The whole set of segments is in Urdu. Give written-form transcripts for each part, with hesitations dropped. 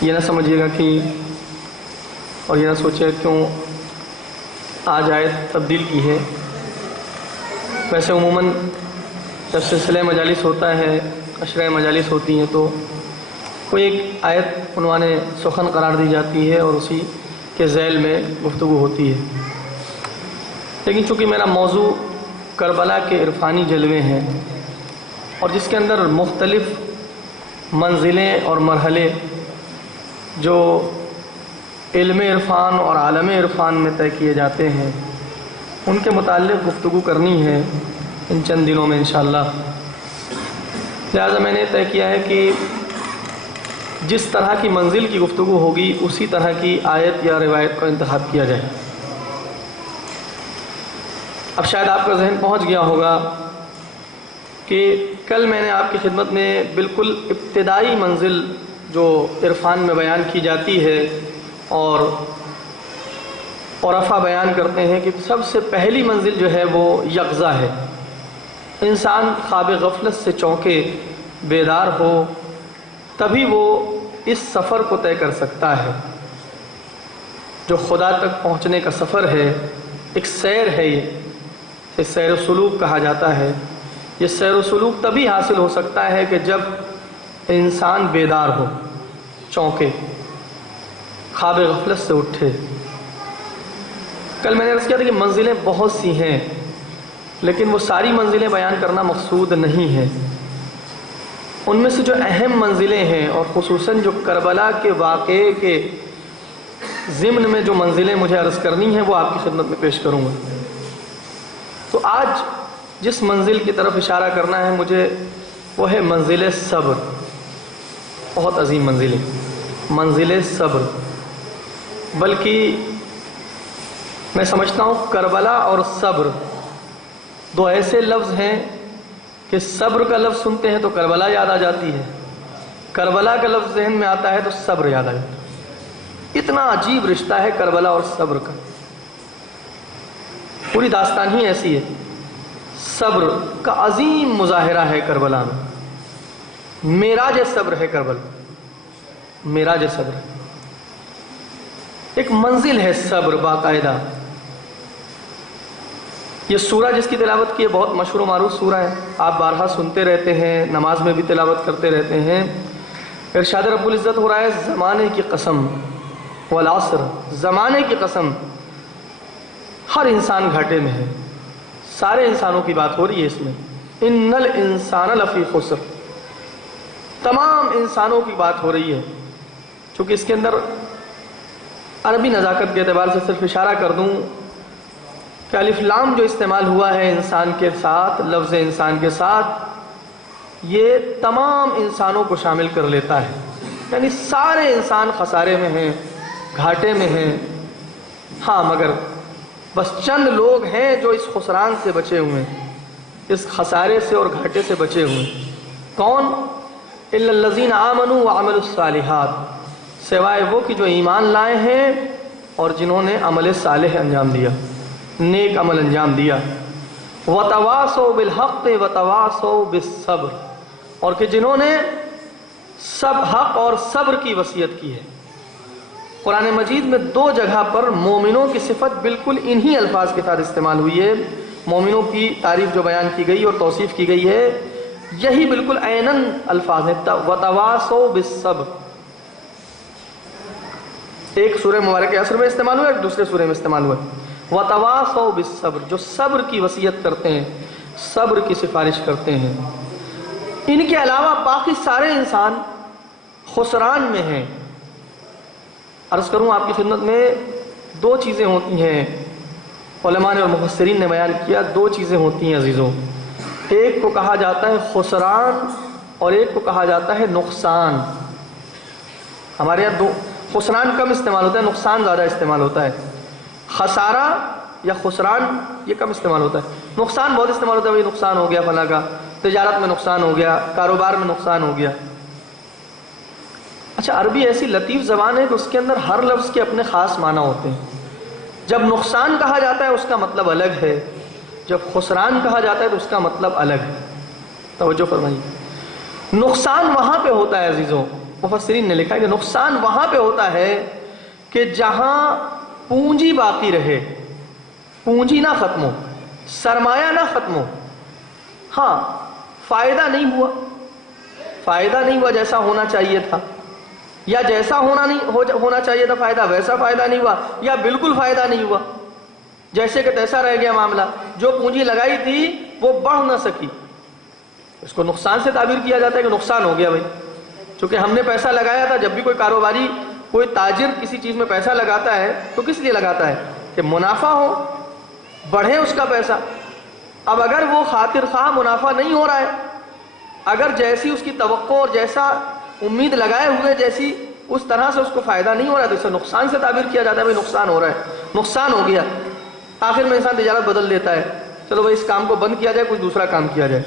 یہ نہ سمجھیے گا کہ اور یہ نہ سوچے کیوں آج آیت تبدیل کی ہے۔ ویسے عموماً جب سلسلہ مجالس ہوتا ہے، عشرہ مجالس ہوتی ہیں، تو کوئی ایک آیت عنوان سخن قرار دی جاتی ہے اور اسی کے ذیل میں گفتگو ہوتی ہے۔ لیکن چونکہ میرا موضوع کربلا کے عرفانی جلوے ہیں اور جس کے اندر مختلف منزلیں اور مرحلے جو علم عرفان اور عالم عرفان میں طے کیے جاتے ہیں، ان کے متعلق گفتگو کرنی ہے ان چند دنوں میں انشاءاللہ۔ لہذا میں نے طے کیا ہے کہ جس طرح کی منزل کی گفتگو ہوگی اسی طرح کی آیت یا روایت کا انتخاب کیا جائے۔ اب شاید آپ کا ذہن پہنچ گیا ہوگا کہ کل میں نے آپ کی خدمت میں بالکل ابتدائی منزل جو عرفان میں بیان کی جاتی ہے اور عرفا بیان کرتے ہیں کہ سب سے پہلی منزل جو ہے وہ یقظہ ہے۔ انسان خواب غفلت سے چونکے بیدار ہو تبھی وہ اس سفر کو طے کر سکتا ہے جو خدا تک پہنچنے کا سفر ہے۔ ایک سیر ہے، یہ سیر و سلوک کہا جاتا ہے۔ یہ سیر و سلوک تبھی حاصل ہو سکتا ہے کہ جب انسان بیدار ہو، چونکے، خواب غفلت سے اٹھے۔ کل میں نے عرض کیا تھا کہ منزلیں بہت سی ہیں، لیکن وہ ساری منزلیں بیان کرنا مقصود نہیں ہے۔ ان میں سے جو اہم منزلیں ہیں اور خصوصاً جو کربلا کے واقعے کے ضمن میں جو منزلیں مجھے عرض کرنی ہیں وہ آپ کی خدمت میں پیش کروں گا۔ تو آج جس منزل کی طرف اشارہ کرنا ہے مجھے وہ ہے منزل صبر۔ بہت عظیم منزل ہے منزل صبر، بلکہ میں سمجھتا ہوں کربلا اور صبر دو ایسے لفظ ہیں کہ صبر کا لفظ سنتے ہیں تو کربلا یاد آ جاتی ہے، کربلا کا لفظ ذہن میں آتا ہے تو صبر یاد آ جاتا ہے۔ اتنا عجیب رشتہ ہے کربلا اور صبر کا، پوری داستان ہی ایسی ہے۔ صبر کا عظیم مظاہرہ ہے کربلا میں، معراج صبر ہے کربلا، معراج صبر ایک منزل ہے صبر باقاعدہ۔ یہ سورہ جس کی تلاوت کی ہے بہت مشہور و معروف سورہ ہے، آپ بارہا سنتے رہتے ہیں، نماز میں بھی تلاوت کرتے رہتے ہیں۔ ارشاد رب العزت ہو رہا ہے زمانے کی قسم والعصر، زمانے کی قسم، ہر انسان گھاٹے میں ہے، سارے انسانوں کی بات ہو رہی ہے اس میں۔ ان الانسان لفی خسر، تمام انسانوں کی بات ہو رہی ہے۔ چونکہ اس کے اندر عربی نزاکت کے اعتبار سے صرف اشارہ کر دوں کہ الف لام جو استعمال ہوا ہے انسان کے ساتھ، لفظ انسان کے ساتھ، یہ تمام انسانوں کو شامل کر لیتا ہے، یعنی سارے انسان خسارے میں ہیں، گھاٹے میں ہیں۔ ہاں مگر بس چند لوگ ہیں جو اس خسران سے بچے ہوئے ہیں، اس خسارے سے اور گھاٹے سے بچے ہوئے ہیں۔ کون؟ الا الذین آمنوا وعملوا الصالحات، سوائے وہ کہ جو ایمان لائے ہیں اور جنہوں نے عمل صالح انجام دیا، نیک عمل انجام دیا۔ وتواصوا بالحق وتواصوا بالصبر، اور کہ جنہوں نے سب حق اور صبر کی وصیت کی ہے۔ قرآن مجید میں دو جگہ پر مومنوں کی صفت بالکل انہی الفاظ کے ساتھ استعمال ہوئی ہے۔ مومنوں کی تعریف جو بیان کی گئی اور توصیف کی گئی ہے یہی بالکل عیناً الفاظ ہیں، وتواصوا بالصبر۔ ایک سورہ مبارک عصر میں استعمال ہوا ہے، ایک دوسرے سورہ میں استعمال ہوا ہے۔ وتواصوا بالصبر، جو صبر کی وصیت کرتے ہیں، صبر کی سفارش کرتے ہیں۔ ان کے علاوہ باقی سارے انسان خسران میں ہیں۔ عرض کروں آپ کی خدمت میں دو چیزیں ہوتی ہیں، علماء نے اور مفسرین نے بیان کیا، دو چیزیں ہوتی ہیں عزیزوں، ایک کو کہا جاتا ہے خسران اور ایک کو کہا جاتا ہے نقصان۔ ہمارے یہاں خسران کم استعمال ہوتا ہے، نقصان زیادہ استعمال ہوتا ہے۔ خسارہ یا خسران یہ کم استعمال ہوتا ہے، نقصان بہت استعمال ہوتا ہے، بھائی نقصان ہو گیا فلاں کا، تجارت میں نقصان ہو گیا، کاروبار میں نقصان ہو گیا۔ اچھا، عربی ایسی لطیف زبان ہے کہ اس کے اندر ہر لفظ کے اپنے خاص معنی ہوتے ہیں۔ جب نقصان کہا جاتا ہے اس کا مطلب الگ ہے، جب خسران کہا جاتا ہے تو اس کا مطلب الگ ہے۔ توجہ فرمائیے، نقصان وہاں پہ ہوتا ہے عزیزوں مفسرین نے لکھا ہے کہ نقصان وہاں پہ ہوتا ہے کہ جہاں پونجی باقی رہے، پونجی نہ ختم ہو، سرمایہ نہ ختم ہو، ہاں فائدہ نہیں ہوا جیسا ہونا چاہیے تھا، یا جیسا ہونا چاہیے تھا فائدہ ویسا فائدہ نہیں ہوا، یا بالکل فائدہ نہیں ہوا، جیسے کہ تیسا رہ گیا معاملہ، جو پونجی لگائی تھی وہ بڑھ نہ سکی، اس کو نقصان سے تعبیر کیا جاتا ہے کہ نقصان ہو گیا بھائی، چونکہ ہم نے پیسہ لگایا تھا۔ جب بھی کوئی کاروباری، کوئی تاجر کسی چیز میں پیسہ لگاتا ہے تو کس لیے لگاتا ہے؟ کہ منافع ہو، بڑھے اس کا پیسہ۔ اب اگر وہ خاطر خواہ منافع نہیں ہو رہا ہے، اگر جیسی اس کی توقع اور جیسا امید لگائے ہوئے جیسی اس طرح سے اس کو فائدہ نہیں ہو رہا ہے تو اسے نقصان سے تعبیر کیا جاتا ہے، بھائی نقصان ہو رہا ہے، نقصان ہو گیا۔ آخر میں انسان تجارت بدل دیتا ہے، چلو بھائی اس کام کو بند کیا جائے، کچھ دوسرا کام کیا جائے۔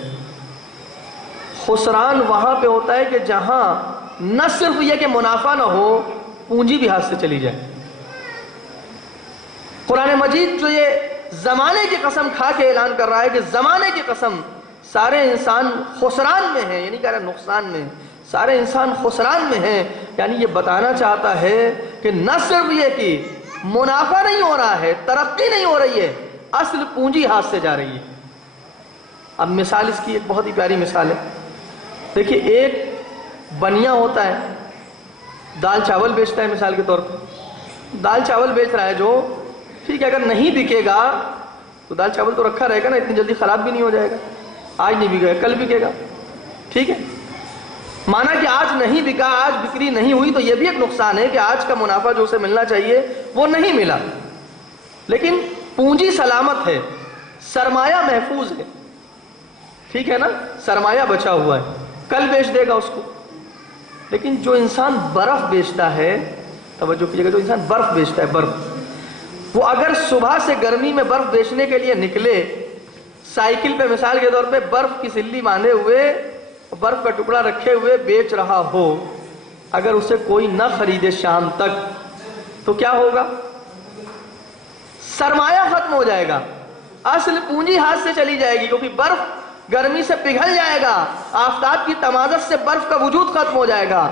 خسران وہاں پہ ہوتا ہے کہ جہاں نہ صرف یہ کہ منافع نہ ہو، پونجی بھی ہاتھ سے چلی جائے۔ قرآن مجید جو یہ زمانے کی قسم کھا کے اعلان کر رہا ہے کہ زمانے کی قسم سارے انسان خسران میں ہیں، یعنی کہہ رہا ہے نقصان میں، سارے انسان خسران میں ہیں، یعنی یہ بتانا چاہتا ہے کہ نہ صرف یہ کہ منافع نہیں ہو رہا ہے، ترقی نہیں ہو رہی ہے، اصل پونجی ہاتھ سے جا رہی ہے۔ اب مثال اس کی ایک بہت ہی پیاری مثال ہے، دیکھیے ایک بنیا ہوتا ہے، دال چاول بیچتا ہے، مثال کے طور پر دال چاول بیچ رہا ہے جو، ٹھیک ہے، اگر نہیں بکے گا تو دال چاول تو رکھا رہے گا نا، اتنی جلدی خراب بھی نہیں ہو جائے گا، آج نہیں بکے گا کل بکے گا، ٹھیک ہے۔ مانا کہ آج نہیں بکا، آج بکری نہیں ہوئی تو یہ بھی ایک نقصان ہے کہ آج کا منافع جو اسے ملنا چاہیے وہ نہیں ملا، لیکن پونجی سلامت ہے، سرمایہ محفوظ ہے، ٹھیک ہے نا، سرمایہ بچا ہوا ہے، کل بیچ دے گا اس کو۔ لیکن جو انسان برف بیچتا ہے، توجہ کیجیے گا، جو انسان برف بیچتا ہے، برف، وہ اگر صبح سے گرمی میں برف بیچنے کے لیے نکلے، سائیکل پہ مثال کے طور پہ برف کی سلی باندھے ہوئے، برف کا ٹکڑا رکھے ہوئے بیچ رہا ہو، اگر اسے کوئی نہ خریدے شام تک تو کیا ہوگا؟ سرمایہ ختم ہو جائے گا، اصل پونجی ہاتھ سے چلی جائے گی، کیونکہ برف گرمی سے پگھل جائے گا، آفتاب کی تمازت سے برف کا وجود ختم ہو جائے گا۔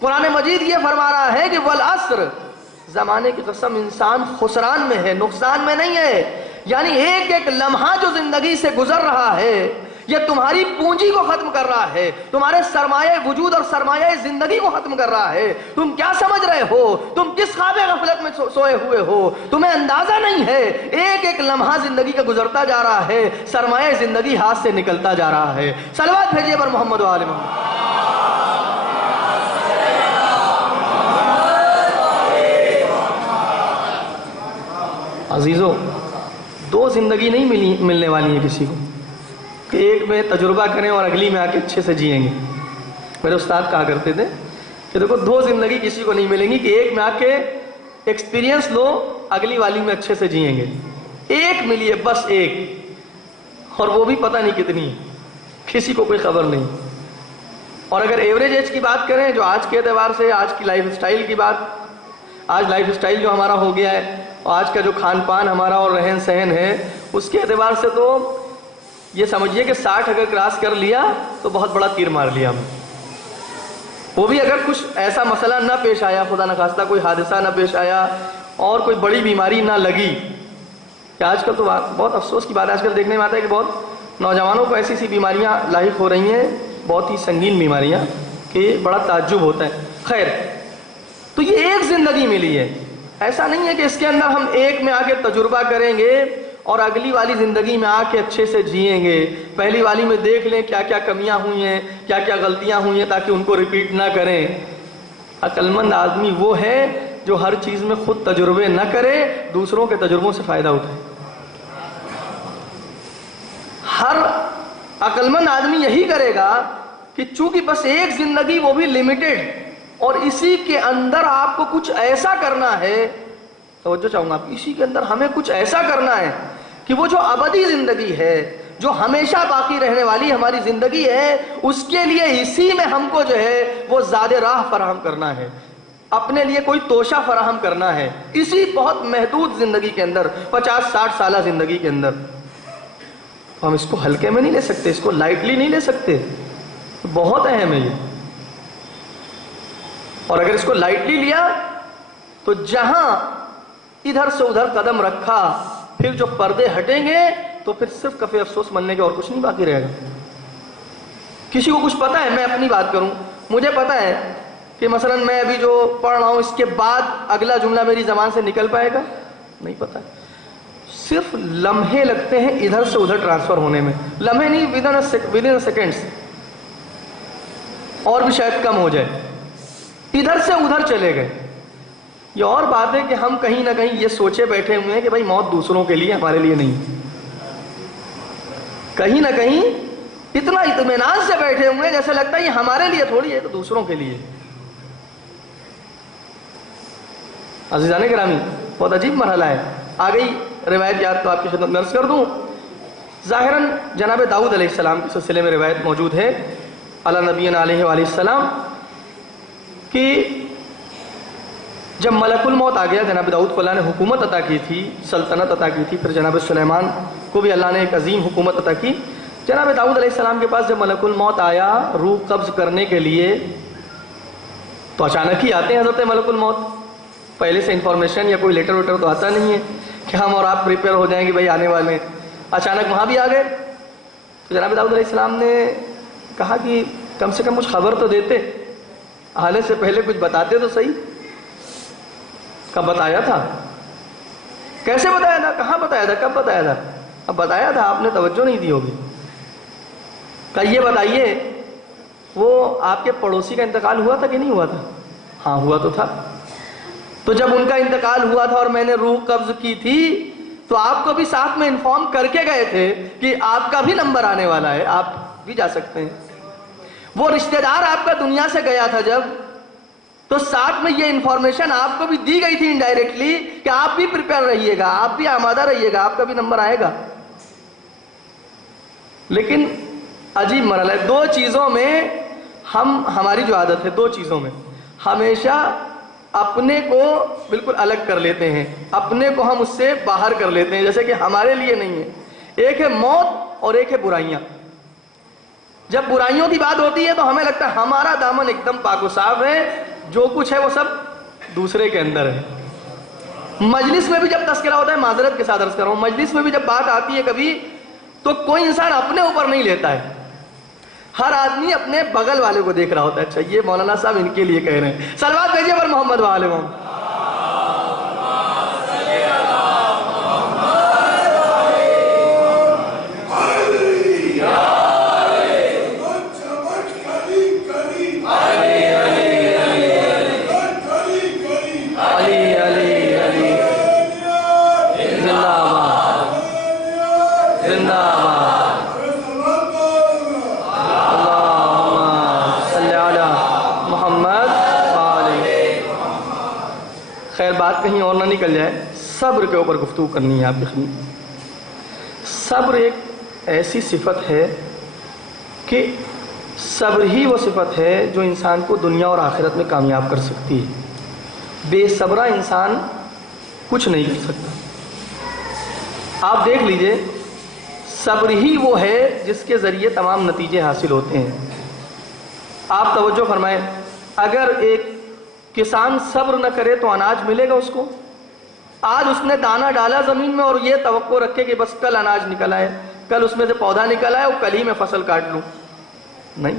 قرآن مجید یہ فرما رہا ہے کہ والعصر، زمانے کی قسم انسان خسران میں ہے، نقصان میں نہیں ہے، یعنی ایک ایک لمحہ جو زندگی سے گزر رہا ہے یہ تمہاری پونجی کو ختم کر رہا ہے، تمہارے سرمایہ وجود اور سرمایہ زندگی کو ختم کر رہا ہے۔ تم کیا سمجھ رہے ہو؟ تم کس خواب غفلت میں سوئے ہوئے ہو؟ تمہیں اندازہ نہیں ہے، ایک ایک لمحہ زندگی کا گزرتا جا رہا ہے، سرمایہ زندگی ہاتھ سے نکلتا جا رہا ہے۔ صلوات بھیجیے پر محمد و آل محمد۔ عزیزو، دو زندگی نہیں ملنے والی ہے کسی کو کہ ایک میں تجربہ کریں اور اگلی میں آ کے اچھے سے جئیں گے۔ میرے استاد کہا کرتے تھے کہ دیکھو دو زندگی کسی کو نہیں ملیں گی کہ ایک میں آ کے ایکسپیرینس لو، اگلی والی میں اچھے سے جئیں گے۔ ایک ملی ہے، بس ایک، اور وہ بھی پتہ نہیں کتنی، کسی کو کوئی خبر نہیں۔ اور اگر ایوریج ایج کی بات کریں، جو آج کے اعتبار سے آج کی لائف سٹائل کی بات، آج لائف سٹائل جو ہمارا ہو گیا ہے اور آج کا جو کھان پان ہمارا اور رہن سہن ہے، اس کے اعتبار سے تو یہ سمجھیے کہ 60 اگر کراس کر لیا تو بہت بڑا تیر مار لیا ہم، وہ بھی اگر کچھ ایسا مسئلہ نہ پیش آیا، خدا نخواستہ کوئی حادثہ نہ پیش آیا اور کوئی بڑی بیماری نہ لگی۔ کہ آج کل تو بہت افسوس کی بات ہے، آج کل دیکھنے میں آتا ہے کہ بہت نوجوانوں کو ایسی سی بیماریاں لاحق ہو رہی ہیں، بہت ہی سنگین بیماریاں، کہ بڑا تعجب ہوتا ہے۔ خیر، تو یہ ایک زندگی ملی ہے، ایسا نہیں ہے کہ اس کے اندر ہم ایک میں آ کے تجربہ کریں گے اور اگلی والی زندگی میں آ کے اچھے سے جئیں گے، پہلی والی میں دیکھ لیں کیا کیا کمیاں ہوئی ہیں، کیا کیا غلطیاں ہوئی ہیں، تاکہ ان کو ریپیٹ نہ کریں۔ عقل مند آدمی وہ ہے جو ہر چیز میں خود تجربے نہ کرے، دوسروں کے تجربوں سے فائدہ اٹھائے۔ ہر عقل مند آدمی یہی کرے گا کہ چونکہ بس ایک زندگی، وہ بھی لمیٹڈ، اور اسی کے اندر آپ کو کچھ ایسا کرنا ہے، توجہ چاہوں گا، اسی کے اندر ہمیں کچھ ایسا کرنا ہے کہ وہ جو ابدی زندگی ہے، جو ہمیشہ باقی رہنے والی ہماری زندگی ہے، اس کے لیے اسی میں ہم کو جو ہے وہ زاد راہ فراہم کرنا ہے، اپنے لیے کوئی توشہ فراہم کرنا ہے، اسی بہت محدود زندگی کے اندر، 50-60 سالہ زندگی کے اندر۔ ہم اس کو ہلکے میں نہیں لے سکتے، اس کو لائٹلی نہیں لے سکتے، بہت اہم ہے یہ۔ اور اگر اس کو لائٹلی لیا تو جہاں ادھر سے ادھر قدم رکھا پھر جو پردے ہٹیں گے تو پھر صرف کفے افسوس مننے کے اور کچھ نہیں باقی رہے گا. کسی کو کچھ پتا ہے؟ میں اپنی بات کروں، مجھے پتا ہے کہ مثلا میں ابھی جو پڑھ رہا ہوں اس کے بعد اگلا جملہ میری زبان سے نکل پائے گا؟ نہیں پتا. صرف لمحے لگتے ہیں ادھر سے ادھر ٹرانسفر ہونے میں، لمحے نہیں، ود ان سیکنڈس، اور بھی شاید کم ہو جائے، ادھر سے ادھر چلے گئے. یہ اور بات ہے کہ ہم کہیں نہ کہیں یہ سوچے بیٹھے ہوئے ہیں کہ بھائی موت دوسروں کے لیے، ہمارے لیے نہیں. کہیں نہ کہیں اتنا اطمینان سے بیٹھے ہوئے ہیں جیسے لگتا ہے یہ ہمارے لیے تھوڑی ہے، تو دوسروں کے لیے. عزیزان گرامی، بہت عجیب مرحلہ ہے. آ گئی روایت یاد تو آپ کی خدمت میں عرض کر دوں. ظاہراً جناب داؤد علیہ السلام کے سلسلے میں روایت موجود ہے علی نبینا علیہ وآلہ السلام کہ جب ملک الموت آ گیا، جناب داؤد کو اللہ نے حکومت عطا کی تھی، سلطنت عطا کی تھی. پھر جناب سلیمان کو بھی اللہ نے ایک عظیم حکومت عطا کی. جناب داؤد علیہ السلام کے پاس جب ملک الموت آیا روح قبض کرنے کے لیے، تو اچانک ہی آتے ہیں حضرت ملک الموت. پہلے سے انفارمیشن یا کوئی لیٹر ویٹر تو آتا نہیں ہے کہ ہم اور آپ پریپیئر ہو جائیں گے بھائی آنے والے ہیں. اچانک وہاں بھی آ گئے. تو جناب داؤد علیہ السلام نے کہا کہ کم سے کم کچھ خبر تو دیتے، آنے سے پہلے کچھ بتاتے تو صحیح. کب بتایا تھا؟ کیسے بتایا تھا؟ کہاں بتایا تھا؟ کب بتایا تھا؟ اب بتایا تھا، آپ نے توجہ نہیں دی ہوگی. کہ یہ بتائیے وہ آپ کے پڑوسی کا انتقال ہوا تھا کہ نہیں ہوا تھا؟ ہاں ہوا تو تھا. تو جب ان کا انتقال ہوا تھا اور میں نے روح قبض کی تھی تو آپ کو بھی ساتھ میں انفارم کر کے گئے تھے کہ آپ کا بھی نمبر آنے والا ہے، آپ بھی جا سکتے ہیں. وہ رشتہ دار آپ کا دنیا سے گیا تھا جب، تو ساتھ میں یہ انفارمیشن آپ کو بھی دی گئی تھی انڈائریکٹلی کہ آپ بھی پریپیئر رہیے گا، آپ بھی آمادہ رہیے گا، آپ کا بھی نمبر آئے گا. لیکن عجیب مرحلہ ہے. دو چیزوں میں ہماری جو عادت ہے، دو چیزوں میں ہمیشہ اپنے کو بالکل الگ کر لیتے ہیں، اپنے کو ہم اس سے باہر کر لیتے ہیں جیسے کہ ہمارے لیے نہیں ہے. ایک ہے موت اور ایک ہے برائیاں. جب برائیوں کی بات ہوتی ہے تو ہمیں لگتا ہے ہمارا دامن ایک دم پاک و صاف ہے، جو کچھ ہے وہ سب دوسرے کے اندر ہے. مجلس میں بھی جب تذکرہ ہوتا ہے، معذرت کے ساتھ عرض کر رہا ہوں، مجلس میں بھی جب بات آتی ہے کبھی تو کوئی انسان اپنے اوپر نہیں لیتا ہے، ہر آدمی اپنے بغل والے کو دیکھ رہا ہوتا ہے. اچھا یہ مولانا صاحب ان کے لیے کہہ رہے ہیں، صلوات بھیجیے پر محمد و آل محمد. خیر بات کہیں اور نہ نکل جائے، صبر کے اوپر گفتگو کرنی ہے آپ کی خدمت. صبر ایک ایسی صفت ہے کہ صبر ہی وہ صفت ہے جو انسان کو دنیا اور آخرت میں کامیاب کر سکتی ہے. بے صبرہ انسان کچھ نہیں کر سکتا. آپ دیکھ لیجئے، صبر ہی وہ ہے جس کے ذریعے تمام نتیجے حاصل ہوتے ہیں. آپ توجہ فرمائیں، اگر ایک کسان صبر نہ کرے تو اناج ملے گا اس کو؟ آج اس نے دانہ ڈالا زمین میں اور یہ توقع رکھے کہ بس کل اناج نکل آئے، کل اس میں سے پودا نکل آئے اور کل ہی میں فصل کاٹ لوں؟ نہیں.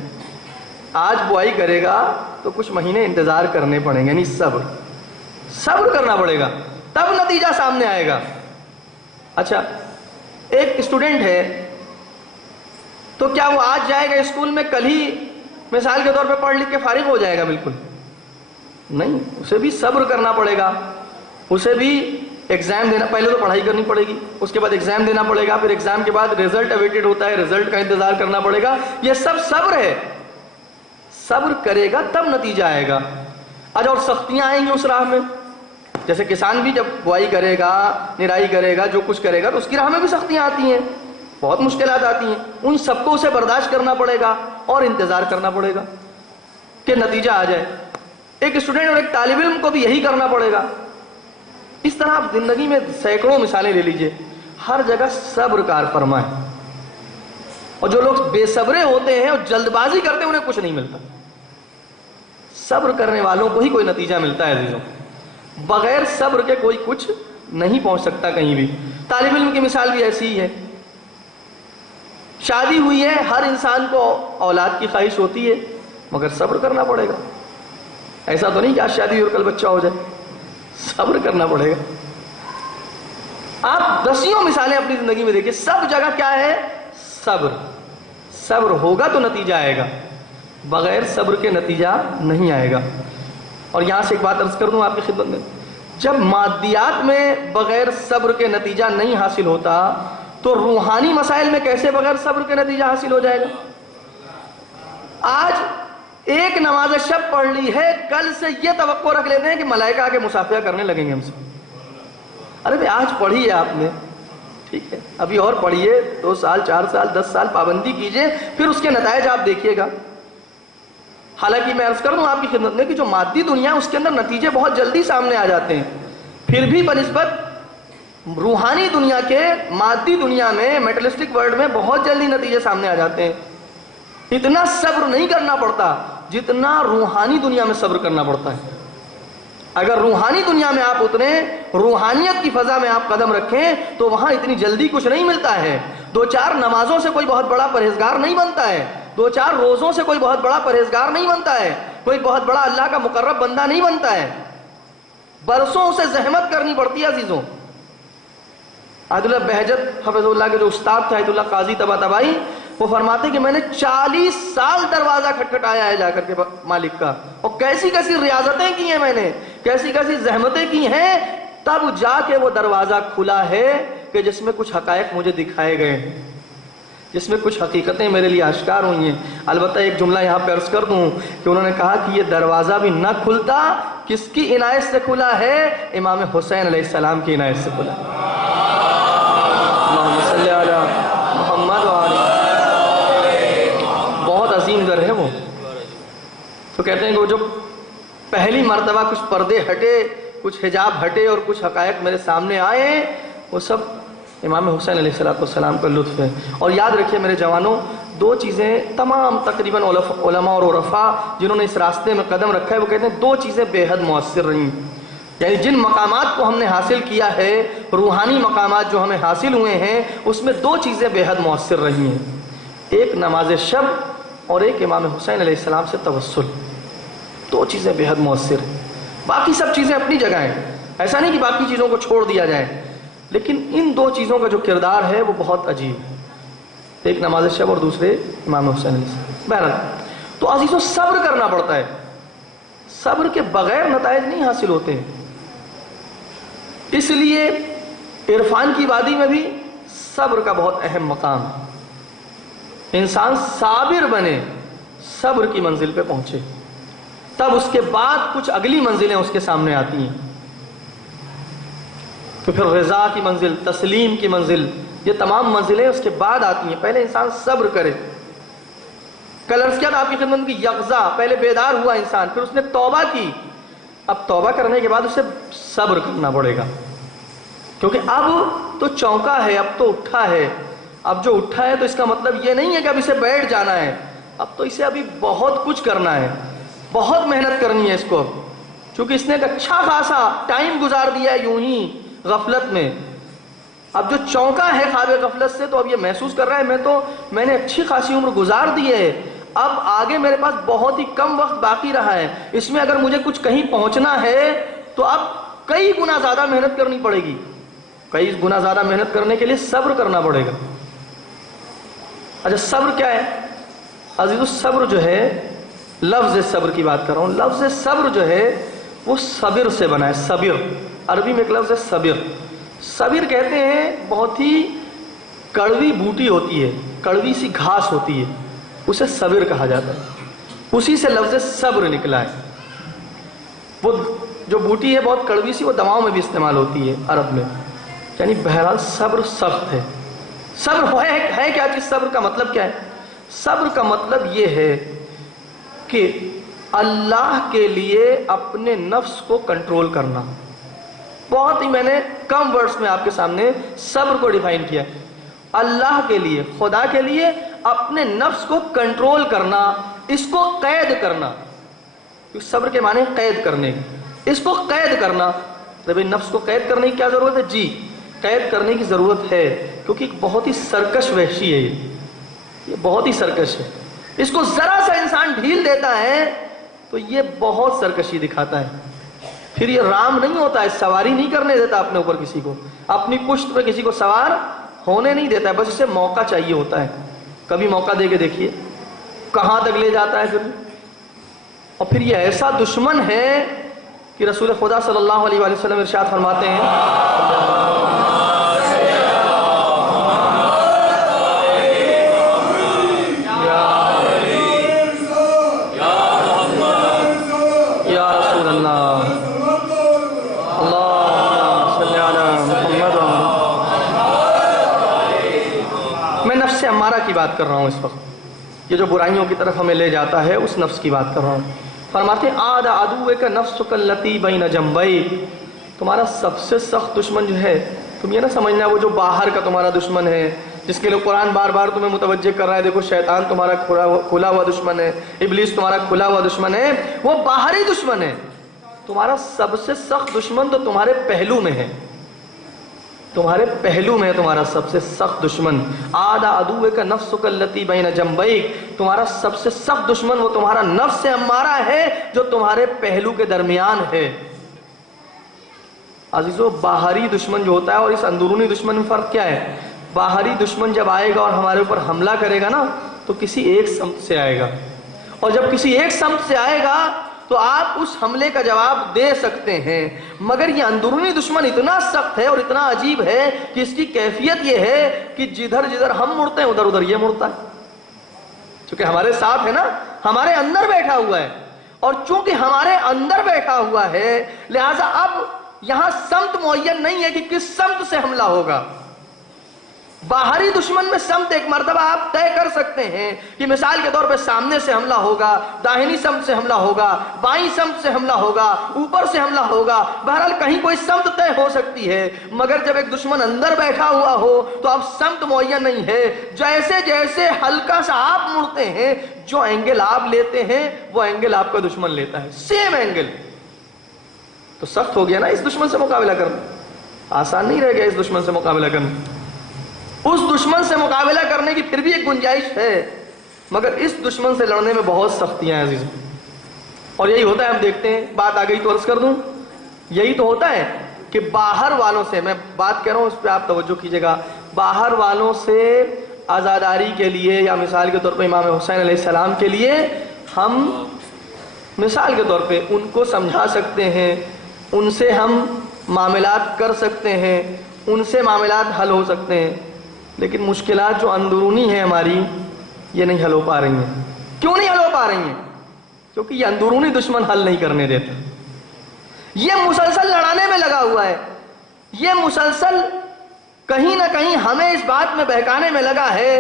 آج بوائی کرے گا تو کچھ مہینے انتظار کرنے پڑیں گے، یعنی صبر کرنا پڑے گا، تب نتیجہ سامنے آئے گا. اچھا ایک اسٹوڈنٹ ہے تو کیا وہ آج جائے گا اسکول میں کل ہی مثال کے طور پہ پڑھ لکھ کے فارغ ہو جائے گا؟ بالکل نہیں. اسے بھی صبر کرنا پڑے گا، اسے بھی ایگزام دینا، پہلے تو پڑھائی کرنی پڑے گی، اس کے بعد ایگزام دینا پڑے گا، پھر ایگزام کے بعد رزلٹ اویٹڈ ہوتا ہے، رزلٹ کا انتظار کرنا پڑے گا. یہ سب صبر ہے. صبر کرے گا تب نتیجہ آئے گا. اچھا اور سختیاں آئیں گی اس راہ میں، جیسے کسان بھی جب بوائی کرے گا، نرائی کرے گا، جو کچھ کرے گا تو اس کی راہ میں بھی سختیاں آتی ہیں، بہت مشکلات آتی ہیں. ان سب کو اسے برداشت کرنا پڑے گا اور انتظار کرنا پڑے گا کہ نتیجہ آ جائے. ایک اسٹوڈنٹ اور ایک طالب علم کو بھی یہی کرنا پڑے گا. اس طرح آپ زندگی میں سینکڑوں مثالیں لے لیجئے، ہر جگہ صبر کار فرما ہے. اور جو لوگ بے صبرے ہوتے ہیں اور جلد بازی کرتے ہیں انہیں کچھ نہیں ملتا. صبر کرنے والوں کو ہی کوئی نتیجہ ملتا ہے عزیزوں، بغیر صبر کے کوئی کچھ نہیں پہنچ سکتا کہیں بھی۔ طالب علم کی مثال بھی ایسی ہی ہے، شادی ہوئی ہے، ہر انسان کو اولاد کی خواہش ہوتی ہے، مگر صبر کرنا پڑے گا۔ ایسا تو نہیں کہ آج شادی ہوئی اور کل بچہ ہو جائے، صبر کرنا پڑے گا۔ آپ دسیوں مثالیں اپنی زندگی میں دیکھیں، سب جگہ کیا ہے؟ صبر۔ صبر ہوگا تو نتیجہ آئے گا، بغیر صبر کے نتیجہ نہیں آئے گا۔ اور یہاں سے ایک بات عرض کر دوں آپ کی خدمت میں، جب مادیات میں بغیر صبر کے نتیجہ نہیں حاصل ہوتا تو روحانی مسائل میں کیسے بغیر صبر کے نتیجہ حاصل ہو جائے گا؟ آج ایک نماز شب پڑھ لی ہے، کل سے یہ توقع رکھ لیتے ہیں کہ ملائکہ آ کے مصافحہ کرنے لگیں گے ہم سے۔ ارے بھائی آج پڑھی ہے آپ نے، ٹھیک ہے، ابھی اور پڑھیے، 2 سال 4 سال 10 سال پابندی کیجئے، پھر اس کے نتائج آپ دیکھیے گا۔ حالانکہ میں عرض کر دوں آپ کی خدمت میں کہ جو مادی دنیا ہے اس کے اندر نتیجے بہت جلدی سامنے آ جاتے ہیں، پھر بھی بنسبت روحانی دنیا کے مادی دنیا میں، میٹرلسٹک ورلڈ میں بہت جلدی نتیجے سامنے آ جاتے ہیں۔ اتنا صبر نہیں کرنا پڑتا جتنا روحانی دنیا میں صبر کرنا پڑتا ہے۔ اگر روحانی دنیا میں آپ اتنے روحانیت کی فضا میں آپ قدم رکھیں تو وہاں اتنی جلدی کچھ نہیں ملتا ہے۔ 2-4 نمازوں سے کوئی بہت بڑا پرہیزگار نہیں بنتا ہے، 2-4 روزوں سے کوئی بہت بڑا پرہیزگار نہیں بنتا ہے، کوئی بہت بڑا اللہ کا مقرب بندہ نہیں بنتا ہے، برسوں سے زحمت کرنی پڑتی ہے عزیزوں۔ عید اللہ بہجت حفظ اللہ کے جو استاد تھے عید اللہ قاضی طباطبائی، وہ فرماتے کہ میں نے 40 سال دروازہ کھٹکھٹایا ہے جا کر کے مالک کا، اور کیسی کیسی ریاضتیں کی ہیں میں نے، کیسی کیسی زحمتیں کی ہیں، تب جا کے وہ دروازہ کھلا ہے کہ جس میں کچھ حقائق مجھے دکھائے گئے ہیں، جس میں کچھ حقیقتیں میرے لیے آشکار ہوئی ہیں۔ البتہ ایک جملہ یہاں پہ عرض کر دوں کہ انہوں نے کہا کہ یہ دروازہ بھی نہ کھلتا، کس کی عنایت سے کھلا ہے؟ امام حسین علیہ السلام کی عنایت سے کھلا۔ اللہم صلی علی محمد وآلہ۔ بہت عظیم در ہے وہ۔ تو کہتے ہیں کہ وہ جو پہلی مرتبہ کچھ پردے ہٹے، کچھ حجاب ہٹے اور کچھ حقائق میرے سامنے آئے، وہ سب امام حسین علیہ السلام کا لطف ہے۔ اور یاد رکھیے میرے جوانوں، 2 چیزیں تمام تقریباً علماء اور عرفاء جنہوں نے اس راستے میں قدم رکھا ہے وہ کہتے ہیں 2 چیزیں بے حد مؤثر رہیں، یعنی جن مقامات کو ہم نے حاصل کیا ہے، روحانی مقامات جو ہمیں حاصل ہوئے ہیں، اس میں 2 چیزیں بے حد مؤثر رہی ہیں، ایک نماز شب اور ایک امام حسین علیہ السلام سے توسل۔ 2 چیزیں بے حد مؤثر ہیں، باقی سب چیزیں اپنی جگہ ہیں، ایسا نہیں کہ باقی چیزوں کو چھوڑ دیا جائے، لیکن ان 2 چیزوں کا جو کردار ہے وہ بہت عجیب ہے، ایک نماز شب اور دوسرے امام حسین علیہ السلام۔ بہرحال تو عزیزوں صبر کرنا پڑتا ہے، صبر کے بغیر نتائج نہیں حاصل ہوتے ہیں۔ اس لیے عرفان کی وادی میں بھی صبر کا بہت اہم مقام ہے۔ انسان صابر بنے، صبر کی منزل پہ پہنچے، تب اس کے بعد کچھ اگلی منزلیں اس کے سامنے آتی ہیں، تو پھر رضا کی منزل، تسلیم کی منزل، یہ تمام منزلیں اس کے بعد آتی ہیں۔ پہلے انسان صبر کرے۔ کل عرض کیا تھا آپ کی خدمت کی، یقظہ، پہلے بیدار ہوا انسان، پھر اس نے توبہ کی، اب توبہ کرنے کے بعد اسے صبر کرنا پڑے گا، کیونکہ اب تو چونکا ہے، اب تو اٹھا ہے۔ اب جو اٹھا ہے تو اس کا مطلب یہ نہیں ہے کہ اب اسے بیٹھ جانا ہے، اب تو اسے ابھی بہت کچھ کرنا ہے، بہت محنت کرنی ہے اس کو، چونکہ اس نے ایک اچھا خاصا ٹائم گزار دیا ہے یوں ہی غفلت میں۔ اب جو چونکا ہے خواب غفلت سے، تو اب یہ محسوس کر رہا ہے میں نے اچھی خاصی عمر گزار دی ہے، اب آگے میرے پاس بہت ہی کم وقت باقی رہا ہے، اس میں اگر مجھے کچھ کہیں پہنچنا ہے تو اب کئی گنا زیادہ محنت کرنی پڑے گی، کئی گنا زیادہ محنت کرنے کے لیے صبر کرنا پڑے گا۔ اچھا صبر کیا ہے عزیزو؟ صبر جو ہے، لفظ صبر کی بات کر رہا ہوں، لفظ صبر جو ہے وہ صبر سے بنا ہے۔ صبر عربی میں ایک لفظ ہے صبر۔ صبر کہتے ہیں بہت ہی کڑوی بوٹی ہوتی ہے، کڑوی سی گھاس ہوتی ہے، اسے صبر کہا جاتا ہے، اسی سے لفظ صبر نکلا ہے۔ وہ جو بوٹی ہے بہت کڑوی سی، وہ دواؤں میں بھی استعمال ہوتی ہے عرب میں، یعنی بہرحال صبر سخت ہے۔ صبر ہے کیا چیز؟ صبر کا مطلب کیا ہے؟ صبر کا مطلب یہ ہے کہ اللہ کے لیے اپنے نفس کو کنٹرول کرنا۔ بہت ہی میں نے کم ورڈز میں آپ کے سامنے صبر کو ڈیفائن کیا ہے۔ اللہ کے لیے، خدا کے لیے اپنے نفس کو کنٹرول کرنا، اس کو قید کرنا، کیونکہ صبر کے معنی قید کرنے، اس کو قید کرنا. بھائی نفس کو قید کرنے کی کیا ضرورت ہے؟ جی قید کرنے کی ضرورت ہے، کیونکہ ایک بہت ہی سرکش وحشی ہے، یہ بہت ہی سرکش ہے. اس کو ذرا سا انسان ڈھیل دیتا ہے تو یہ بہت سرکشی دکھاتا ہے. پھر یہ رام نہیں ہوتا ہے، سواری نہیں کرنے دیتا اپنے اوپر کسی کو، اپنی پشت پہ کسی کو سوار ہونے نہیں دیتا ہے، بس اسے موقع چاہیے ہوتا ہے. کبھی موقع دے کے دیکھیے کہاں تک لے جاتا ہے پھر. اور پھر یہ ایسا دشمن ہے کہ رسول خدا صلی اللہ علیہ وآلہ وسلم ارشاد فرماتے ہیں یا رسول اللہ اللہم صلی علی محمد. میں نفس امارہ کی بات کر رہا ہوں اس وقت، یہ جو برائیوں کی طرف ہمیں لے جاتا ہے اس نفس کی بات کر رہا ہوں. فرماتے ہیں آدھا عدوک نفسک اللتی بین جنبیک، تمہارا سب سے سخت دشمن جو ہے، تم یہ نہ سمجھنا وہ جو باہر کا تمہارا دشمن ہے جس کے لیے قرآن بار بار تمہیں متوجہ کر رہا ہے، دیکھو شیطان تمہارا کھلا ہوا دشمن ہے، ابلیس تمہارا کھلا ہوا دشمن ہے، وہ باہری دشمن ہے. تمہارا سب سے سخت دشمن تو تمہارے پہلو میں ہے، تمہارے پہلو میں ہے تمہارا سب سے سخت دشمن. آدھا عدوک نفسک اللتی بین جنبیک، تمہارا سب سے سخت دشمن وہ تمہارا نفس امارہ ہے جو تمہارے پہلو کے درمیان ہے. عزیزو باہری دشمن جو ہوتا ہے اور اس اندرونی دشمن میں فرق کیا ہے؟ باہری دشمن جب آئے گا اور ہمارے اوپر حملہ کرے گا نا تو کسی ایک سمت سے آئے گا، اور جب کسی ایک سمت سے آئے گا تو آپ اس حملے کا جواب دے سکتے ہیں. مگر یہ اندرونی دشمن اتنا سخت ہے اور اتنا عجیب ہے کہ اس کی کیفیت یہ ہے کہ جدھر جدھر ہم مڑتے ہیں ادھر ادھر یہ مڑتا ہے. چونکہ ہمارے ساتھ ہے نا، ہمارے اندر بیٹھا ہوا ہے، اور چونکہ ہمارے اندر بیٹھا ہوا ہے لہٰذا اب یہاں سمت معین نہیں ہے کہ کس سمت سے حملہ ہوگا. باہری دشمن میں سمت ایک مرتبہ آپ طے کر سکتے ہیں کہ مثال کے طور پہ سامنے سے حملہ ہوگا، داہنی سمت سے حملہ ہوگا، بائیں سمت سے حملہ ہوگا، اوپر سے حملہ ہوگا، بہرحال کہیں کوئی سمت طے ہو سکتی ہے. مگر جب ایک دشمن اندر بیٹھا ہوا ہو تو اب سمت معین نہیں ہے. جیسے جیسے ہلکا سا آپ مڑتے ہیں جو اینگل آپ لیتے ہیں وہ اینگل آپ کا دشمن لیتا ہے، سیم اینگل. تو سخت ہو گیا نا اس دشمن سے مقابلہ کرنا، آسان نہیں رہ گیا اس دشمن سے مقابلہ کرنا. اس دشمن سے مقابلہ کرنے کی پھر بھی ایک گنجائش ہے، مگر اس دشمن سے لڑنے میں بہت سختیاں ہیں عزیز. اور یہی ہوتا ہے، ہم دیکھتے ہیں، بات آ گئی تو عرض کر دوں، یہی تو ہوتا ہے کہ باہر والوں سے، میں بات کر رہا ہوں اس پہ آپ توجہ کیجئے گا، باہر والوں سے عزاداری کے لیے یا مثال کے طور پہ امام حسین علیہ السلام کے لیے ہم مثال کے طور پہ ان کو سمجھا سکتے ہیں، ان سے ہم معاملات کر سکتے ہیں، ان سے معاملات حل ہو سکتے ہیں. لیکن مشکلات جو اندرونی ہیں ہماری یہ نہیں حل ہو پا رہی ہیں. کیوں نہیں حل ہو پا رہی ہیں؟ کیونکہ یہ اندرونی دشمن حل نہیں کرنے دیتا. یہ مسلسل لڑانے میں لگا ہوا ہے، یہ مسلسل کہیں نہ کہیں ہمیں اس بات میں بہکانے میں لگا ہے،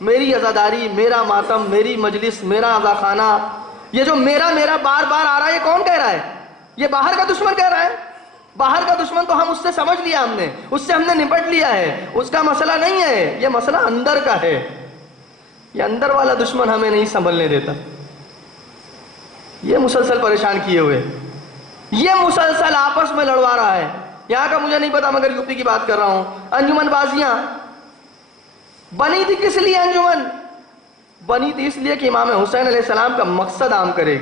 میری عزاداری، میرا ماتم، میری مجلس، میرا عزاخانہ، یہ جو میرا بار بار آ رہا ہے یہ کون کہہ رہا ہے؟ یہ باہر کا دشمن کہہ رہا ہے. باہر کا دشمن تو ہم اس سے سمجھ لیا، اس سے ہم نے نپٹ لیا ہے، اس کا مسئلہ نہیں ہے، یہ مسئلہ اندر کا ہے. یہ اندر والا دشمن ہمیں نہیں سنبھلنے دیتا، یہ مسلسل پریشان کیے ہوئے، یہ مسلسل آپس میں لڑوا رہا ہے. یہاں کا مجھے نہیں پتا مگر یوپی کی بات کر رہا ہوں. انجمن بازیاں بنی تھی کس لیے؟ انجمن بنی تھی اس لیے کہ امام حسین علیہ السلام کا مقصد عام کرے.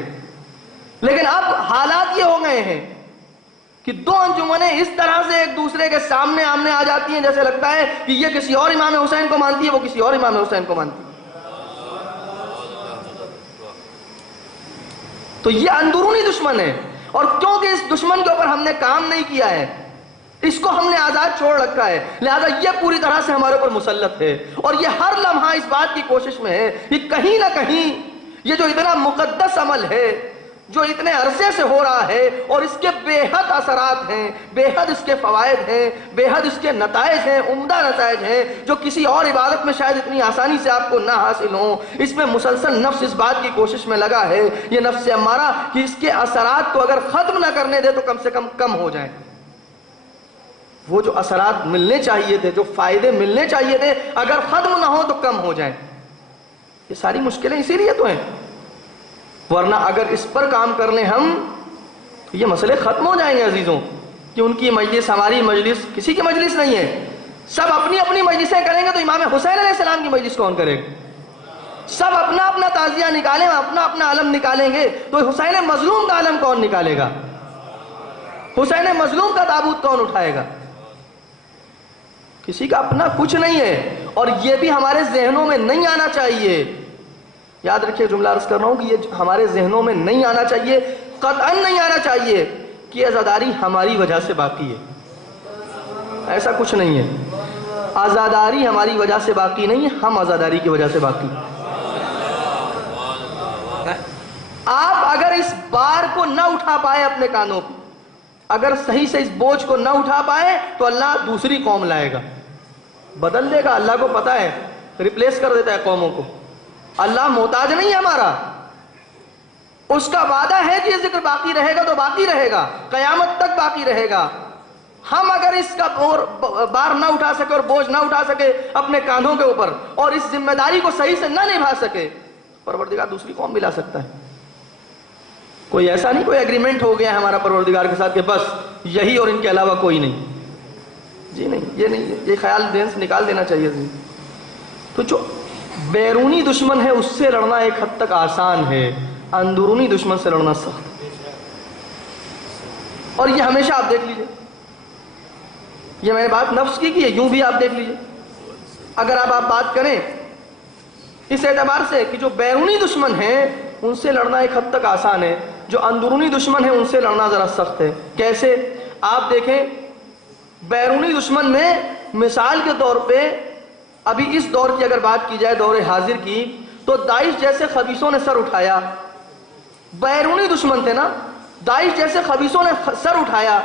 لیکن اب حالات یہ ہو گئے ہیں کہ دو انجمنیں اس طرح سے ایک دوسرے کے سامنے آمنے آ جاتی ہیں جیسے لگتا ہے کہ یہ کسی اور امام حسین کو مانتی ہے، وہ کسی اور امام حسین کو مانتی ہے. تو یہ اندرونی دشمن ہے، اور کیونکہ اس دشمن کے اوپر ہم نے کام نہیں کیا ہے، اس کو ہم نے آزاد چھوڑ رکھا ہے، لہذا یہ پوری طرح سے ہمارے اوپر مسلط ہے. اور یہ ہر لمحہ اس بات کی کوشش میں ہے کہ کہیں نہ کہیں یہ جو اتنا مقدس عمل ہے، جو اتنے عرصے سے ہو رہا ہے اور اس کے بے حد اثرات ہیں، بے حد اس کے فوائد ہیں، بے حد اس کے نتائج ہیں، عمدہ نتائج ہیں جو کسی اور عبادت میں شاید اتنی آسانی سے آپ کو نہ حاصل ہوں. اس میں مسلسل نفس اس بات کی کوشش میں لگا ہے، یہ نفس امارہ، کہ اس کے اثرات تو اگر ختم نہ کرنے دے تو کم سے کم ہو جائیں. وہ جو اثرات ملنے چاہیے تھے، جو فائدے ملنے چاہیے تھے، اگر ختم نہ ہو تو کم ہو جائیں. یہ ساری مشکلیں اسی لیے تو ہیں. ورنہ اگر اس پر کام کر لیں ہم تو یہ مسئلے ختم ہو جائیں گے عزیزوں، کہ ان کی مجلس ہماری مجلس کسی کی مجلس نہیں ہے، سب اپنی اپنی مجلسیں کریں گے تو امام حسین علیہ السلام کی مجلس کون کرے گا؟ سب اپنا اپنا تعزیہ نکالیں، اپنا اپنا علم نکالیں گے تو حسین مظلوم کا علم کون نکالے گا؟ حسین مظلوم کا تابوت کون اٹھائے گا؟ کسی کا اپنا کچھ نہیں ہے، اور یہ بھی ہمارے ذہنوں میں نہیں آنا چاہیے۔ یاد رکھیے جملہ عرض کر رہا ہوں کہ یہ ہمارے ذہنوں میں نہیں آنا چاہیے، قطعاً نہیں آنا چاہیے کہ عزاداری ہماری وجہ سے باقی ہے۔ ایسا کچھ نہیں ہے، عزاداری ہماری وجہ سے باقی نہیں ہے، ہم عزاداری کی وجہ سے باقی۔ آپ اگر اس بار کو نہ اٹھا پائے اپنے کانوں پہ، اگر صحیح سے اس بوجھ کو نہ اٹھا پائے تو اللہ دوسری قوم لائے گا، بدل دے گا، اللہ کو پتہ ہے، ریپلیس کر دیتا ہے قوموں کو۔ اللہ محتاج نہیں ہے ہمارا، اس کا وعدہ ہے کہ یہ ذکر باقی رہے گا تو باقی رہے گا، قیامت تک باقی رہے گا۔ ہم اگر اس کا بار نہ اٹھا سکے اور بوجھ نہ اٹھا سکے اپنے کاندھوں کے اوپر اور اس ذمہ داری کو صحیح سے نہ نبھا سکے، پروردگار دوسری قوم بھی لا سکتا ہے۔ کوئی ایسا نہیں کوئی ایگریمنٹ ہو گیا ہے ہمارا پروردگار کے ساتھ کہ بس یہی اور ان کے علاوہ کوئی نہیں، جی نہیں، یہ نہیں ہے، یہ خیال ذہن سے نکال دینا چاہیے۔ تو جو بیرونی دشمن ہے اس سے لڑنا ایک حد تک آسان ہے، اندرونی دشمن سے لڑنا سخت ہے، اور یہ ہمیشہ آپ دیکھ لیجئے، یہ میں نے بات نفس کی ہے، یوں بھی آپ دیکھ لیجئے، اگر آپ بات کریں اس اعتبار سے کہ جو بیرونی دشمن ہیں ان سے لڑنا ایک حد تک آسان ہے، جو اندرونی دشمن ہیں ان سے لڑنا ذرا سخت ہے۔ کیسے؟ آپ دیکھیں بیرونی دشمن میں مثال کے طور پہ ابھی اس دور کی اگر بات کی جائے، دور حاضر کی، تو داعش جیسے خبیثوں نے سر اٹھایا، بیرونی دشمن تھے نا، داعش جیسے خبیثوں نے سر اٹھایا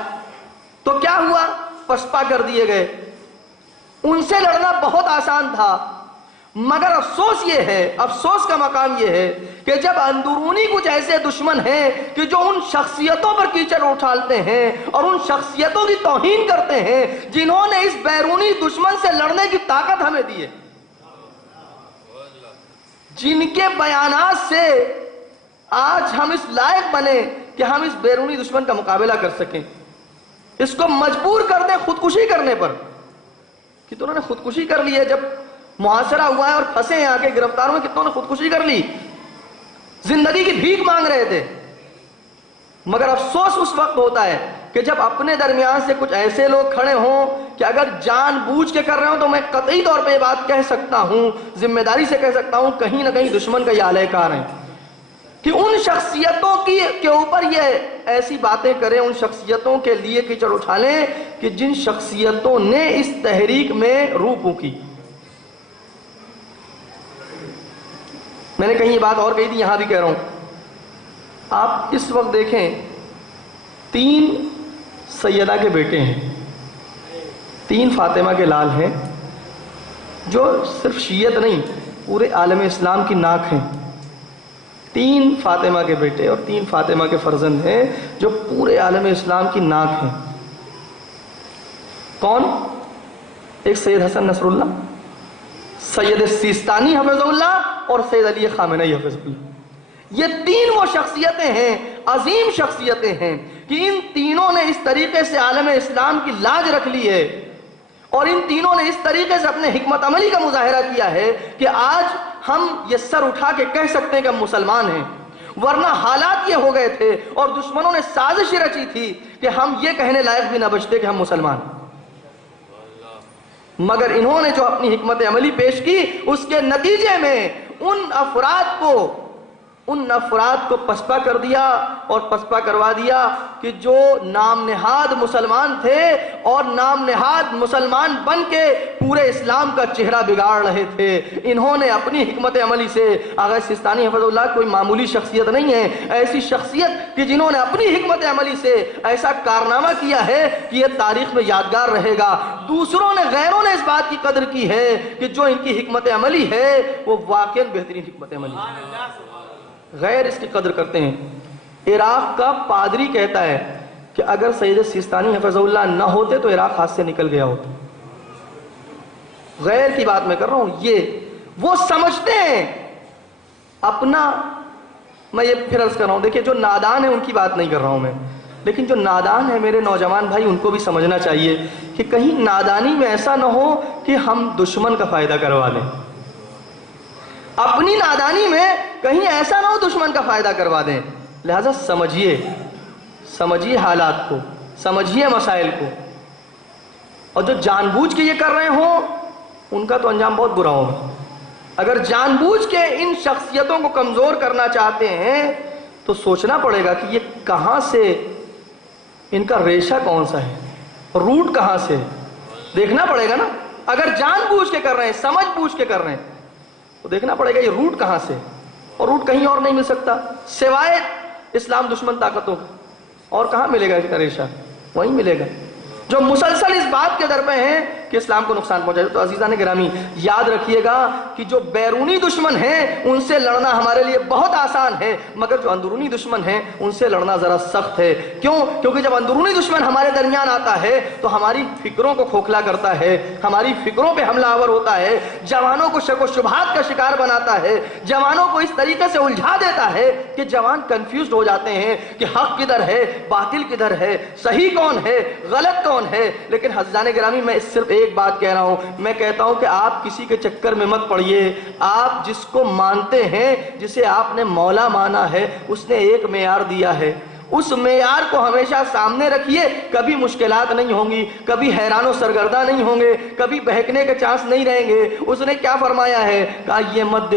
تو کیا ہوا؟ پسپا کر دیے گئے۔ ان سے لڑنا بہت آسان تھا، مگر افسوس یہ ہے، افسوس کا مقام یہ ہے کہ جب اندرونی کچھ ایسے دشمن ہیں کہ جو ان شخصیتوں پر کیچڑ اٹھالتے ہیں اور ان شخصیتوں کی توہین کرتے ہیں جنہوں نے اس بیرونی دشمن سے لڑنے کی طاقت ہمیں دی ہے، جن کے بیانات سے آج ہم اس لائق بنے کہ ہم اس بیرونی دشمن کا مقابلہ کر سکیں، اس کو مجبور کر دیں خودکشی کرنے پر۔ کتنوں نے خودکشی کر لی ہے، جب محاصرہ ہوا ہے اور پھنسے ہیں، آگے گرفتار ہوئے، کتنوں نے خودکشی کر لی، زندگی کی بھیک مانگ رہے تھے۔ مگر افسوس اس وقت ہوتا ہے کہ جب اپنے درمیان سے کچھ ایسے لوگ کھڑے ہوں کہ اگر جان بوجھ کے کر رہے ہوں تو میں قطعی طور پہ یہ بات کہہ سکتا ہوں، ذمہ داری سے کہہ سکتا ہوں، کہیں نہ کہیں دشمن کا یہ اہلِ کار ہیں کہ ان شخصیتوں کے اوپر یہ ایسی باتیں کریں، ان شخصیتوں کے لیے کیچڑ اٹھالیں کہ جن شخصیتوں نے اس تحریک میں روح پھونکی۔ میں نے کہیں یہ بات اور کہی تھی، یہاں بھی کہہ رہا ہوں، آپ اس وقت دیکھیں 3 سیدہ کے بیٹے ہیں، 3 فاطمہ کے لال ہیں، جو صرف شیعت نہیں پورے عالم اسلام کی ناک ہیں۔ 3 فاطمہ کے بیٹے اور 3 فاطمہ کے فرزند ہیں جو پورے عالم اسلام کی ناک ہیں۔ کون؟ ایک سید حسن نصر اللہ، سید سیستانی حفظ اللہ، اور سید علی خامنئی حفظ اللہ۔ یہ 3 وہ شخصیتیں ہیں، عظیم شخصیتیں ہیں کہ ان تینوں نے اس طریقے سے عالم اسلام کی لاج رکھ لی ہے، اور ان تینوں نے اس طریقے سے اپنے حکمت عملی کا مظاہرہ کیا ہے کہ آج ہم یہ سر اٹھا کے کہہ سکتے ہیں کہ ہم مسلمان ہیں، ورنہ حالات یہ ہو گئے تھے اور دشمنوں نے سازش رچی تھی کہ ہم یہ کہنے لائق بھی نہ بچتے کہ ہم مسلمان ہیں۔ مگر انہوں نے جو اپنی حکمت عملی پیش کی، اس کے نتیجے میں ان افراد کو پسپا کر دیا اور پسپا کروا دیا کہ جو نام نہاد مسلمان تھے اور نام نہاد مسلمان بن کے پورے اسلام کا چہرہ بگاڑ رہے تھے۔ انہوں نے اپنی حکمت عملی سے، آغا سیستانی حفظ اللہ کوئی معمولی شخصیت نہیں ہے، ایسی شخصیت کہ جنہوں نے اپنی حکمت عملی سے ایسا کارنامہ کیا ہے کہ یہ تاریخ میں یادگار رہے گا۔ غیروں نے اس بات کی قدر کی ہے کہ جو ان کی حکمت عملی ہے وہ واقعی بہترین حکمت عملی ہے، غیر اس کی قدر کرتے ہیں۔ عراق کا پادری کہتا ہے کہ اگر سید سیستانی حفظ اللہ نہ ہوتے تو عراق ہاتھ سے نکل گیا ہوتا۔ غیر کی بات میں کر رہا ہوں، یہ وہ سمجھتے ہیں اپنا میں یہ پھر عرض کر رہا ہوں، دیکھیں جو نادان ہیں ان کی بات نہیں کر رہا ہوں میں، لیکن جو نادان ہیں میرے نوجوان بھائی، ان کو بھی سمجھنا چاہیے کہ کہیں نادانی میں ایسا نہ ہو کہ ہم دشمن کا فائدہ کروا لیں، اپنی نادانی میں کہیں ایسا نہ ہو دشمن کا فائدہ کروا دیں۔ لہذا سمجھیے حالات کو، سمجھیے مسائل کو، اور جو جان بوجھ کے یہ کر رہے ہوں ان کا تو انجام بہت برا ہوگا۔ اگر جان بوجھ کے ان شخصیتوں کو کمزور کرنا چاہتے ہیں تو سوچنا پڑے گا کہ یہ کہاں سے، ان کا ریشہ کون سا ہے، روٹ کہاں سے، دیکھنا پڑے گا نا۔ اگر جان بوجھ کے کر رہے ہیں، سمجھ بوجھ کے کر رہے ہیں، تو دیکھنا پڑے گا یہ روٹ کہاں سے، اور روٹ کہیں اور نہیں مل سکتا سوائے اسلام دشمن طاقتوں کا، اور کہاں ملے گا اس کا ریشہ؟ وہیں ملے گا جو مسلسل اس بات کے در پہ ہیں کہ اسلام کو نقصان پہنچائے۔ تو عزیزان گرامی یاد رکھیے گا کہ جو بیرونی دشمن ہیں ان سے لڑنا ہمارے لیے بہت آسان ہے، مگر جو اندرونی دشمن ہیں ان سے لڑنا ذرا سخت ہے۔ کیوں؟ کیونکہ جب اندرونی دشمن ہمارے درمیان آتا ہے تو ہماری فکروں کو کھوکھلا کرتا ہے، ہماری فکروں پہ حملہ آور ہوتا ہے، جوانوں کو شک و شبہات کا شکار بناتا ہے، جوانوں کو اس طریقے سے الجھا دیتا ہے کہ جوان کنفیوزڈ ہو جاتے ہیں کہ حق کدھر ہے، باطل کدھر ہے، صحیح کون ہے، غلط کون ہے۔ لیکن حضرات گرامی میں صرف ایک بات کہہ رہا ہوں، میں کہتا ہوں کہ آپ کسی کے چکر میں مت پڑیے۔ آپ جس کو مانتے ہیں، جسے آپ نے مولا مانا ہے، اس نے ایک معیار دیا ہے، اس معیار کو ہمیشہ سامنے رکھیے۔ کبھی مشکلات نہیں ہوں گی، کبھی حیران و سرگردہ نہیں ہوں گے، کبھی بہکنے کے چانس نہیں رہیں گے۔ اس نے کیا فرمایا ہے؟ کہا یہ مت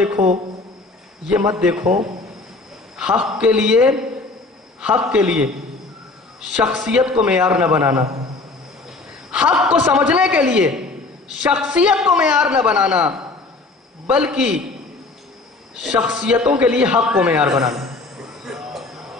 دیکھو حق کے لیے شخصیت کو معیار نہ بنانا، حق کو سمجھنے کے لیے شخصیت کو معیار نہ بنانا، بلکہ شخصیتوں کے لیے حق کو معیار بنانا۔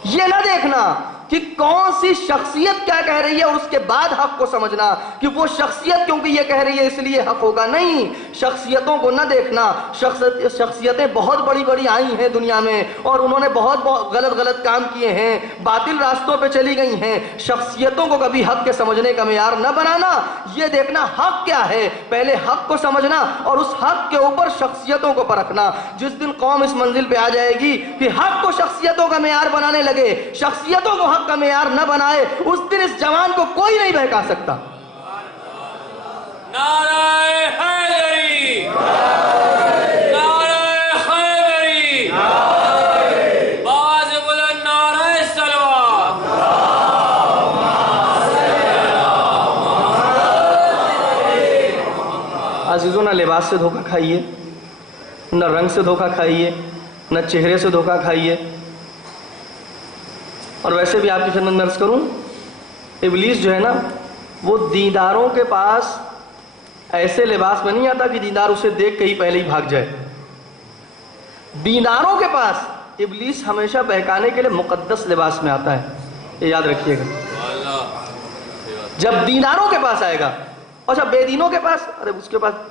یہ نہ دیکھنا کہ کون سی شخصیت کیا کہہ رہی ہے اور اس کے بعد حق کو سمجھنا کہ وہ شخصیت کیونکہ یہ کہہ رہی ہے اس لیے حق ہوگا، نہیں۔ شخصیتوں کو نہ دیکھنا، شخصیتیں بہت بڑی بڑی آئی ہیں دنیا میں اور انہوں نے بہت غلط کام کیے ہیں، باطل راستوں پہ چلی گئی ہیں۔ شخصیتوں کو کبھی حق کے سمجھنے کا معیار نہ بنانا، یہ دیکھنا حق کیا ہے، پہلے حق کو سمجھنا اور اس حق کے اوپر شخصیتوں کو پرکھنا۔ جس دن قوم اس منزل پہ آ جائے گی کہ حق کو شخصیتوں کا معیار بنانے لگے، شخصیتوں کو حق کا معیار نہ بنائے، اس دن اس جوان کو کوئی نہیں بہکا سکتا۔ نعرہ حیدری، نعرہ حیدری، باز بلند نعرہ سلوات۔ عزیزوں، نہ لباس سے دھوکہ کھائیے، نہ رنگ سے دھوکہ کھائیے، نہ چہرے سے دھوکہ کھائیے۔ اور ویسے بھی آپ کی خدمت میں عرض کروں، ابلیس جو ہے نا وہ دینداروں کے پاس ایسے لباس میں نہیں آتا کہ دیندار اسے دیکھ کے ہی پہلے ہی بھاگ جائے۔ دینداروں کے پاس ابلیس ہمیشہ بہکانے کے لیے مقدس لباس میں آتا ہے، یہ یاد رکھیے گا۔ جب دینداروں کے پاس آئے گا، اور جب بے دینوں کے پاس،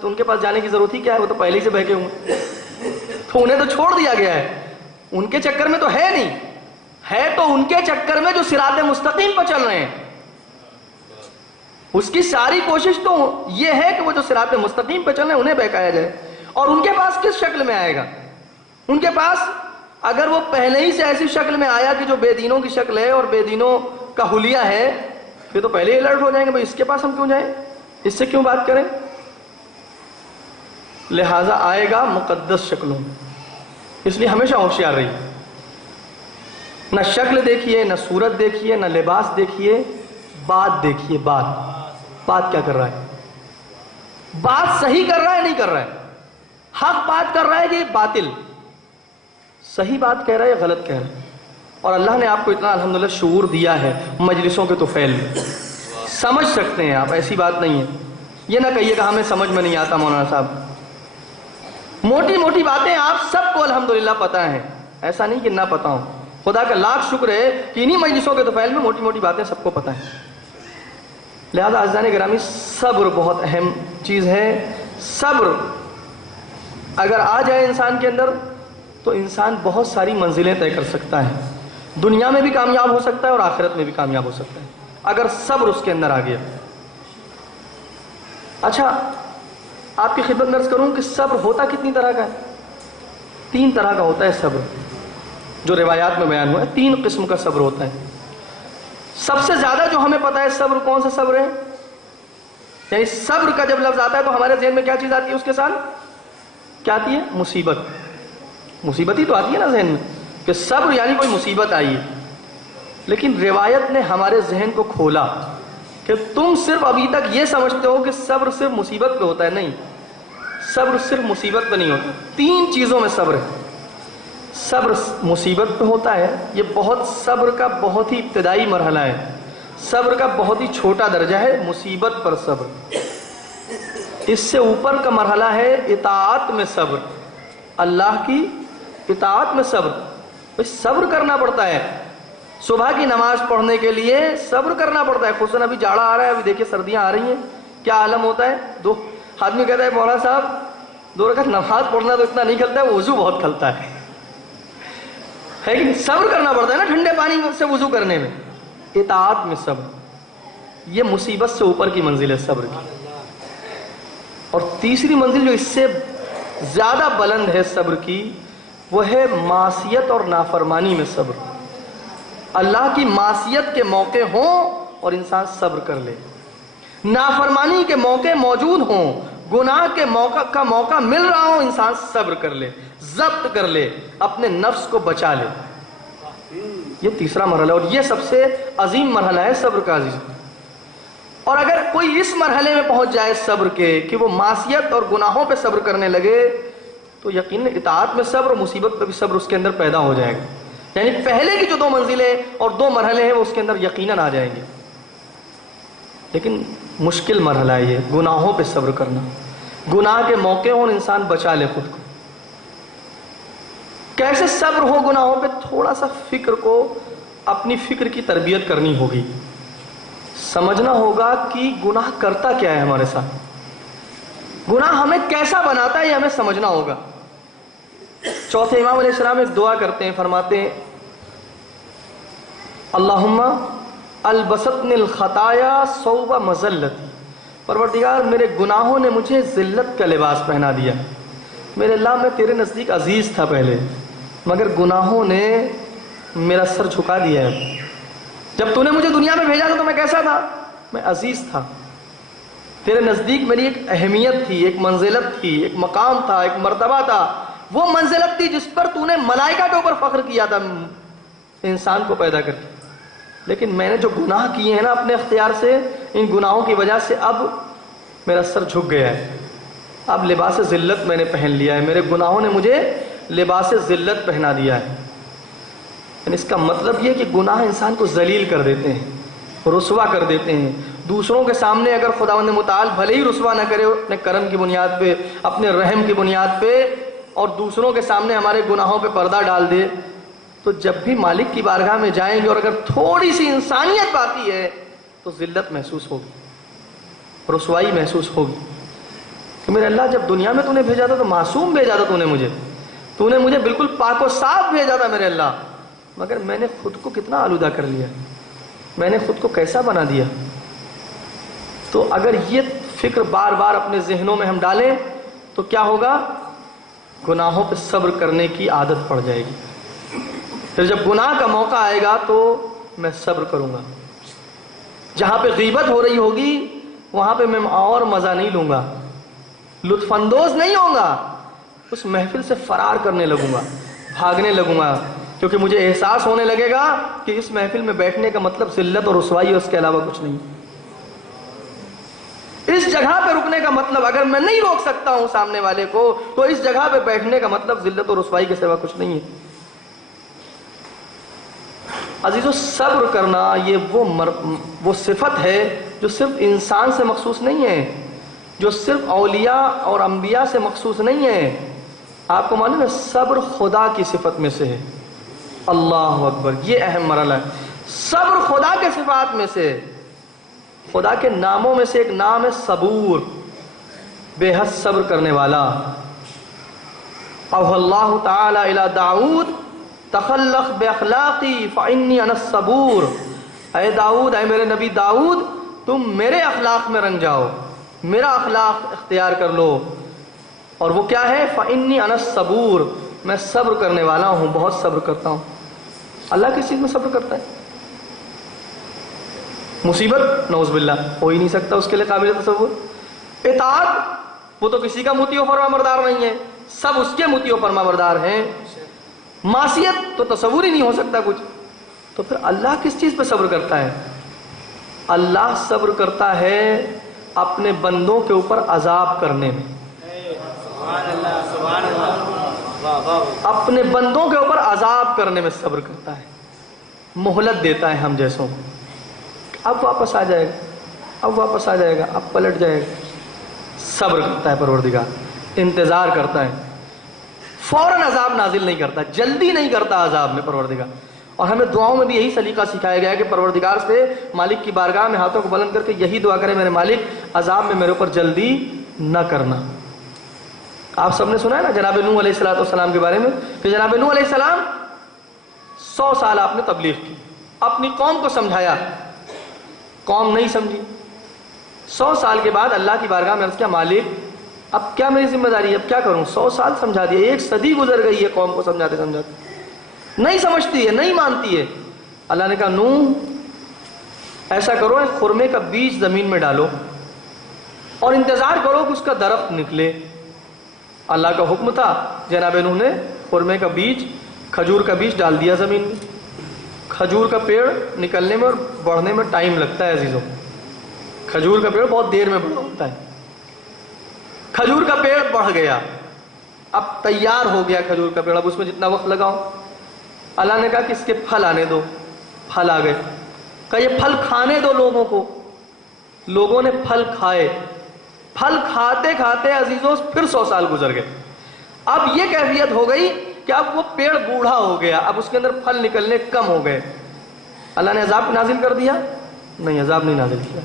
ان کے پاس جانے کی ضرورت ہی کیا ہے، وہ تو پہلے ہی سے بہکے ہوئے، تو انہیں تو چھوڑ دیا گیا ہے، ان کے چکر میں تو ہے نہیں، ہے تو ان کے چکر میں جو صراط مستقیم پر چل رہے ہیں۔ اس کی ساری کوشش تو یہ ہے کہ وہ جو صراط مستقیم پہ چل رہے ہیں انہیں بہکایا جائے۔ اور ان کے پاس کس شکل میں آئے گا؟ ان کے پاس اگر وہ پہلے ہی سے ایسی شکل میں آیا کہ جو بے دینوں کی شکل ہے اور بے دینوں کا حلیہ ہے، پھر تو پہلے ہی الرٹ ہو جائیں گے، بھئی اس کے پاس ہم کیوں جائیں، اس سے کیوں بات کریں۔ لہٰذا آئے گا مقدس شکلوں، اس لیے ہمیشہ ہوشیار رہیے۔ نہ شکل دیکھیے، نہ صورت دیکھیے، نہ لباس دیکھیے، بات دیکھیے۔ بات کیا کر رہا ہے، بات صحیح کر رہا ہے نہیں کر رہا ہے، حق بات کر رہا ہے کہ باطل، صحیح بات کہہ رہا ہے یا غلط کہہ رہا ہے۔ اور اللہ نے آپ کو اتنا الحمدللہ شعور دیا ہے مجلسوں کے طفیل میں، سمجھ سکتے ہیں آپ، ایسی بات نہیں ہے۔ یہ نہ کہیے کہ ہمیں سمجھ میں نہیں آتا مولانا صاحب، موٹی موٹی باتیں آپ سب کو الحمدللہ پتہ ہیں، ایسا نہیں کہ نہ پتہ ہوں۔ خدا کا لاکھ شکر ہے کہ انہی مجلسوں کے طفیل میں موٹی موٹی باتیں سب کو پتہ ہیں۔ لہذا عزیزان گرامی، صبر بہت اہم چیز ہے۔ صبر اگر آ جائے انسان کے اندر تو انسان بہت ساری منزلیں طے کر سکتا ہے، دنیا میں بھی کامیاب ہو سکتا ہے اور آخرت میں بھی کامیاب ہو سکتا ہے اگر صبر اس کے اندر آ گیا۔ اچھا، آپ کی خدمت میں عرض کروں کہ صبر ہوتا کتنی طرح کا ہے؟ 3 طرح کا ہوتا ہے صبر۔ جو روایات میں بیان ہوا ہے 3 قسم کا صبر ہوتا ہے۔ سب سے زیادہ جو ہمیں پتا ہے صبر کون سا صبر ہے، یعنی صبر کا جب لفظ آتا ہے تو ہمارے ذہن میں کیا چیز آتی ہے اس کے ساتھ؟ کیا آتی ہے؟ مصیبت۔ مصیبت ہی تو آتی ہے نا ذہن میں کہ صبر یعنی کوئی مصیبت آئی ہے۔ لیکن روایت نے ہمارے ذہن کو کھولا کہ تم صرف ابھی تک یہ سمجھتے ہو کہ صبر صرف مصیبت پہ ہوتا ہے، نہیں، صبر صرف مصیبت پہ نہیں ہوتا، 3 چیزوں میں صبر ہے۔ صبر مصیبت پہ ہوتا ہے، یہ صبر کا بہت ہی ابتدائی مرحلہ ہے، صبر کا بہت ہی چھوٹا درجہ ہے مصیبت پر صبر۔ اس سے اوپر کا مرحلہ ہے اطاعت میں صبر، اللہ کی اطاعت میں صبر۔ صبر کرنا پڑتا ہے، صبح کی نماز پڑھنے کے لیے صبر کرنا پڑتا ہے، خصوصاً ابھی جاڑا آ رہا ہے، ابھی دیکھیں سردیاں آ رہی ہیں، کیا عالم ہوتا ہے۔ 2 آدمی کہتا ہے مولانا صاحب 2 رکعت نماز پڑھنا تو اتنا نہیں کھلتا ہے، وضو بہت کھلتا ہے کہ نہیں؟ صبر کرنا پڑتا ہے نا ٹھنڈے پانی سے وضو کرنے میں۔ اطاعت میں صبر، یہ مصیبت سے اوپر کی منزل ہے صبر کی۔ اور تیسری منزل جو اس سے زیادہ بلند ہے صبر کی، وہ ہے معصیت اور نافرمانی میں صبر۔ اللہ کی معصیت کے موقع ہوں اور انسان صبر کر لے، نافرمانی کے موقع موجود ہوں، گناہ کے موقع مل رہا ہو، انسان صبر کر لے، ضبط کر لے، اپنے نفس کو بچا لے۔ یہ تیسرا مرحلہ، اور یہ سب سے عظیم مرحلہ ہے صبر کا عزیز۔ اور اگر کوئی اس مرحلے میں پہنچ جائے صبر کے کہ وہ معصیت اور گناہوں پہ صبر کرنے لگے، تو یقیناً اطاعت میں صبر اور مصیبت پہ بھی صبر اس کے اندر پیدا ہو جائے گا۔ یعنی پہلے کی جو 2 منزلیں اور 2 مرحلے ہیں وہ اس کے اندر یقیناً آ جائیں گے۔ لیکن مشکل مرحلہ ہے یہ، گناہوں پہ صبر کرنا، گناہ کے موقع ہوں انسان بچا لے خود کو۔ کیسے صبر ہو گناہوں پہ؟ تھوڑا سا فکر کو، اپنی فکر کی تربیت کرنی ہوگی، سمجھنا ہوگا کہ گناہ کرتا کیا ہے ہمارے ساتھ، گناہ ہمیں کیسا بناتا ہے یہ ہمیں سمجھنا ہوگا۔ چوتھے امام علیہ السلام ایک دعا کرتے ہیں، فرماتے ہیں اللہم البستنی الخطایا ثوب مذلتی، پروردگار میرے گناہوں نے مجھے ذلت کا لباس پہنا دیا۔ میرے اللہ میں تیرے نزدیک عزیز تھا پہلے، مگر گناہوں نے میرا سر جھکا دیا ہے۔ جب تو نے مجھے دنیا میں بھیجا تھا تو میں کیسا تھا؟ میں عزیز تھا، تیرے نزدیک میری ایک اہمیت تھی، ایک منزلت تھی، ایک مقام تھا، ایک مرتبہ تھا۔ وہ منزلت تھی جس پر تو نے ملائکہ کے اوپر فخر کیا تھا انسان کو پیدا کر کے۔ لیکن میں نے جو گناہ کیے ہیں نا اپنے اختیار سے، ان گناہوں کی وجہ سے اب میرا سر جھک گیا ہے، اب لباس ذلت میں نے پہن لیا ہے، میرے گناہوں نے مجھے لباس ذلت پہنا دیا ہے۔ یعنی اس کا مطلب یہ کہ گناہ انسان کو ذلیل کر دیتے ہیں، رسوا کر دیتے ہیں۔ دوسروں کے سامنے اگر خداوند متعال بھلے ہی رسوا نہ کرے اپنے کرم کی بنیاد پہ، اپنے رحم کی بنیاد پہ، اور دوسروں کے سامنے ہمارے گناہوں پہ پردہ ڈال دے، تو جب بھی مالک کی بارگاہ میں جائیں گے اور اگر تھوڑی سی انسانیت باقی ہے تو ذلت محسوس ہوگی، رسوائی محسوس ہوگی کہ میرے اللہ جب دنیا میں تو نے بھیجا تھا تو معصوم بھیجا تھا، تو نے مجھے بالکل پاک و صاف بھیجا تھا میرے اللہ، مگر میں نے خود کو کتنا آلودہ کر لیا، میں نے خود کو کیسا بنا دیا۔ تو اگر یہ فکر بار بار اپنے ذہنوں میں ہم ڈالیں تو کیا ہوگا؟ گناہوں پہ صبر کرنے کی عادت پڑ جائے گی۔ پھر جب گناہ کا موقع آئے گا تو میں صبر کروں گا، جہاں پہ غیبت ہو رہی ہوگی وہاں پہ میں اور مزہ نہیں لوں گا، لطف اندوز نہیں ہوں گا، اس محفل سے فرار کرنے لگوں گا، بھاگنے لگوں گا، کیونکہ مجھے احساس ہونے لگے گا کہ اس محفل میں بیٹھنے کا مطلب ذلت اور رسوائی ہے، اس کے علاوہ کچھ نہیں۔ اس جگہ پہ رکنے کا مطلب، اگر میں نہیں روک سکتا ہوں سامنے والے کو، تو اس جگہ پہ بیٹھنے کا مطلب ذلت اور رسوائی کے سوا کچھ نہیں ہے۔ عزیزو، صبر کرنا یہ وہ صفت ہے جو صرف انسان سے مخصوص نہیں ہے، جو صرف اولیاء اور انبیاء سے مخصوص نہیں ہے۔ آپ کو معلوم ہے صبر خدا کی صفت میں سے ہے۔ اللہ اکبر، یہ اہم مرحلہ ہے۔ صبر خدا کے صفات میں سے، خدا کے ناموں میں سے ایک نام ہے صبور، بے حد صبر کرنے والا۔ اوحی اللہ تعالی الی داؤد تخلق باخلاقی فانی انا الصبور، اے داؤد، اے میرے نبی داؤد، تم میرے اخلاق میں رنگ جاؤ، میرا اخلاق اختیار کر لو، اور وہ کیا ہے؟ فانی انا الصبور، میں صبر کرنے والا ہوں، بہت صبر کرتا ہوں۔ اللہ کس چیز میں صبر کرتا ہے؟ مصیبت نعوذ باللہ ہو ہی نہیں سکتا اس کے لیے قابل تصور۔ اطاعت، وہ تو کسی کا مطیع و فرما بردار نہیں ہے، سب اس کے مطیع و فرما بردار ہیں۔ معصیت تو تصور ہی نہیں ہو سکتا کچھ، تو پھر اللہ کس چیز پہ صبر کرتا ہے؟ اللہ صبر کرتا ہے اپنے بندوں کے اوپر عذاب کرنے میں، اپنے بندوں کے اوپر عذاب کرنے میں صبر کرتا ہے، مہلت دیتا ہے ہم جیسوں کو، اب واپس آ جائے گا، اب واپس آ جائے گا، اب پلٹ جائے گا۔ صبر کرتا ہے پروردگار، انتظار کرتا ہے، فوراً عذاب نازل نہیں کرتا، جلدی نہیں کرتا عذاب میں پروردگار۔ اور ہمیں دعاؤں میں بھی یہی سلیقہ سکھایا گیا ہے کہ پروردگار سے مالک کی بارگاہ میں ہاتھوں کو بلند کر کے یہی دعا کرے، میرے مالک عذاب میں میرے اوپر جلدی نہ کرنا۔ آپ سب نے سنا ہے نا جناب نوح علیہ السلام کے بارے میں کہ جناب نوح علیہ السلام 100 سال آپ نے تبلیغ کی، اپنی قوم کو سمجھایا، قوم نہیں سمجھی۔ 100 سال کے بعد اللہ کی بارگاہ میں عرض کیا، مالک اب کیا میری ذمہ داری ہے، اب کیا کروں؟ 100 سال سمجھا دیا، 1 صدی گزر گئی ہے قوم کو سمجھاتے سمجھاتے، نہیں سمجھتی ہے، نہیں مانتی ہے۔ اللہ نے کہا نوح ایسا کرو، ایک خرمے کا بیج زمین میں ڈالو اور انتظار کرو کہ اس کا درخت نکلے۔ اللہ کا حکم تھا، جناب نوح نے خرمے کا بیج، کھجور کا بیج ڈال دیا زمین میں۔ کھجور کا پیڑ نکلنے میں اور بڑھنے میں ٹائم لگتا ہے عزیزوں، کھجور کا پیڑ بہت دیر میں بڑا ہوتا ہے۔ کھجور کا پیڑ بڑھ گیا، اب تیار ہو گیا کھجور کا پیڑ، اب اس میں جتنا وقت لگاؤ۔ اللہ نے کہا کہ اس کے پھل آنے دو، پھل آ گئے، کہا یہ پھل کھانے دو لوگوں کو۔ لوگوں نے پھل کھائے، پھل کھاتے کھاتے عزیزوں پھر 100 سال گزر گئے۔ اب یہ کیفیت ہو گئی کہ اب وہ پیڑ بوڑھا ہو گیا، اب اس کے اندر پھل نکلنے کم ہو گئے۔ اللہ نے عذاب نازل کر دیا؟ نہیں، عذاب نہیں نازل کیا۔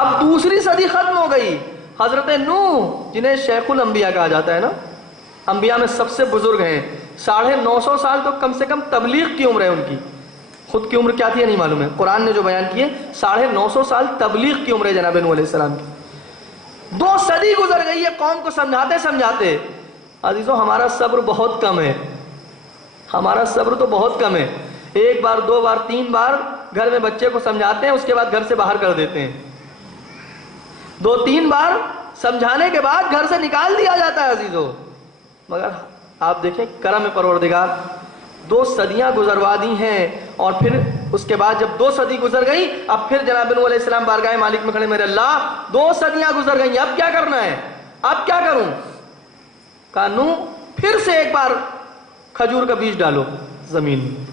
اب دوسری صدی ختم ہو گئی، حضرت نوح جنہیں شیخ الانبیاء کہا جاتا ہے نا، انبیاء میں سب سے بزرگ ہیں، 950 سال تو کم سے کم تبلیغ کی عمر ہے ان کی، خود کی عمر کیا تھی نہیں معلوم ہے، قرآن نے جو بیان کیے 950 سال تبلیغ کی عمر ہے جناب نوح علیہ السلام کی۔ 2 صدی گزر گئی ہے قوم کو سمجھاتے سمجھاتے۔ عزیزوں ہمارا صبر بہت کم ہے، ہمارا صبر تو بہت کم ہے۔ 1 بار 2 بار 3 بار گھر میں بچے کو سمجھاتے ہیں، اس کے بعد گھر سے باہر کر دیتے ہیں۔ 2-3 بار سمجھانے کے بعد گھر سے نکال دیا جاتا ہے عزیزوں۔ مگر آپ دیکھیں کرم پروردگار، 2 صدیاں گزروا دی ہیں، اور پھر اس کے بعد جب 2 صدی گزر گئی، اب پھر جناب نوح علیہ السلام بارگاہ مالک میں کھڑے، میرے اللہ 2 صدیاں گزر گئی، اب کیا کرنا ہے، اب کیا کروں؟ کہا نوح پھر سے 1 بار کھجور کا بیج ڈالو زمین میں،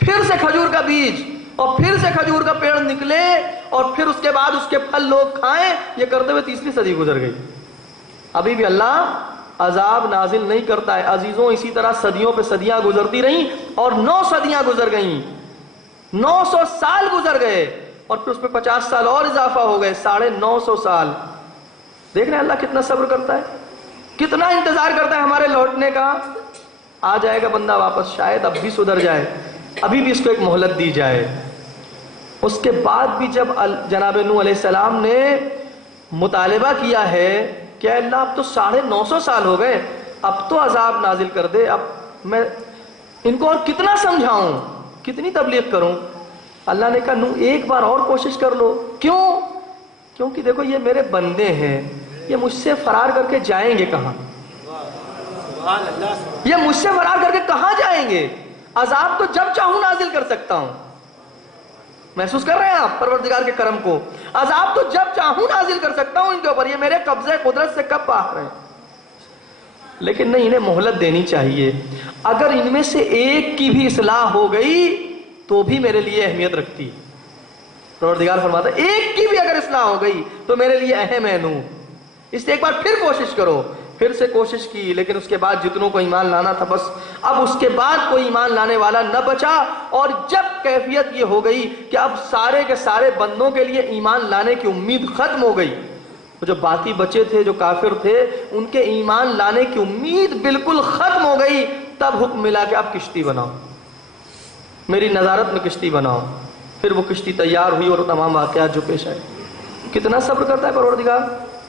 پھر سے کھجور کا بیج، اور پھر سے کھجور کا پیڑ نکلے، اور پھر اس کے بعد اس کے پھل لوگ کھائیں۔ یہ کرتے ہوئے 3ری صدی گزر گئی، ابھی بھی اللہ عذاب نازل نہیں کرتا ہے عزیزوں۔ اسی طرح صدیوں پہ صدیاں گزرتی رہیں، اور 9 صدیاں گزر گئیں، 900 سال گزر گئے، اور پھر اس پہ 50 سال اور اضافہ ہو گئے، 950 سال۔ دیکھ رہے ہیں اللہ کتنا صبر کرتا ہے، کتنا انتظار کرتا ہے ہمارے لوٹنے کا۔ آ جائے گا بندہ واپس، شاید اب بھی سدھر جائے، ابھی بھی اس کو ایک مہلت دی جائے۔ اس کے بعد بھی جب جناب نوح علیہ السلام نے مطالبہ کیا ہے کہ اللہ اب تو 950 سال ہو گئے، اب تو عذاب نازل کر دے، اب میں ان کو اور کتنا سمجھاؤں، کتنی تبلیغ کروں؟ اللہ نے کہا نوح 1 بار اور کوشش کر لو۔ کیوں؟ کیونکہ دیکھو یہ میرے بندے ہیں، یہ مجھ سے فرار کر کے جائیں گے کہاں؟ یہ مجھ سے فرار کر کے کہاں جائیں گے؟ عذاب تو جب چاہوں نازل کر سکتا ہوں۔ محسوس کر رہے ہیں آپ پروردگار کے کرم کو؟ عذاب تو جب چاہوں نازل کر سکتا ہوں ان کے اوپر، یہ میرے قبضے قدرت سے کب باہر ہیں۔ لیکن نہیں، انہیں مہلت دینی چاہیے۔ اگر ان میں سے ایک کی بھی اصلاح ہو گئی تو بھی میرے لیے اہمیت رکھتی۔ پروردگار فرماتا ہے ایک کی بھی اگر اصلاح ہو گئی تو میرے لیے اہم ہے نوح، اس لیے 1 بار پھر کوشش کرو۔ پھر سے کوشش کی، لیکن اس کے بعد جتنوں کو ایمان لانا تھا بس، اب اس کے بعد کوئی ایمان لانے والا نہ بچا۔ اور جب کیفیت یہ ہو گئی کہ اب سارے کے سارے بندوں کے لیے ایمان لانے کی امید ختم ہو گئی، جو باقی بچے تھے، جو کافر تھے، ان کے ایمان لانے کی امید بالکل ختم ہو گئی، تب حکم ملا کہ اب کشتی بناؤ، میری نظارت میں کشتی بناؤ۔ پھر وہ کشتی تیار ہوئی اور تمام واقعات جو پیش آئے۔ کتنا صبر کرتا ہے پروردگار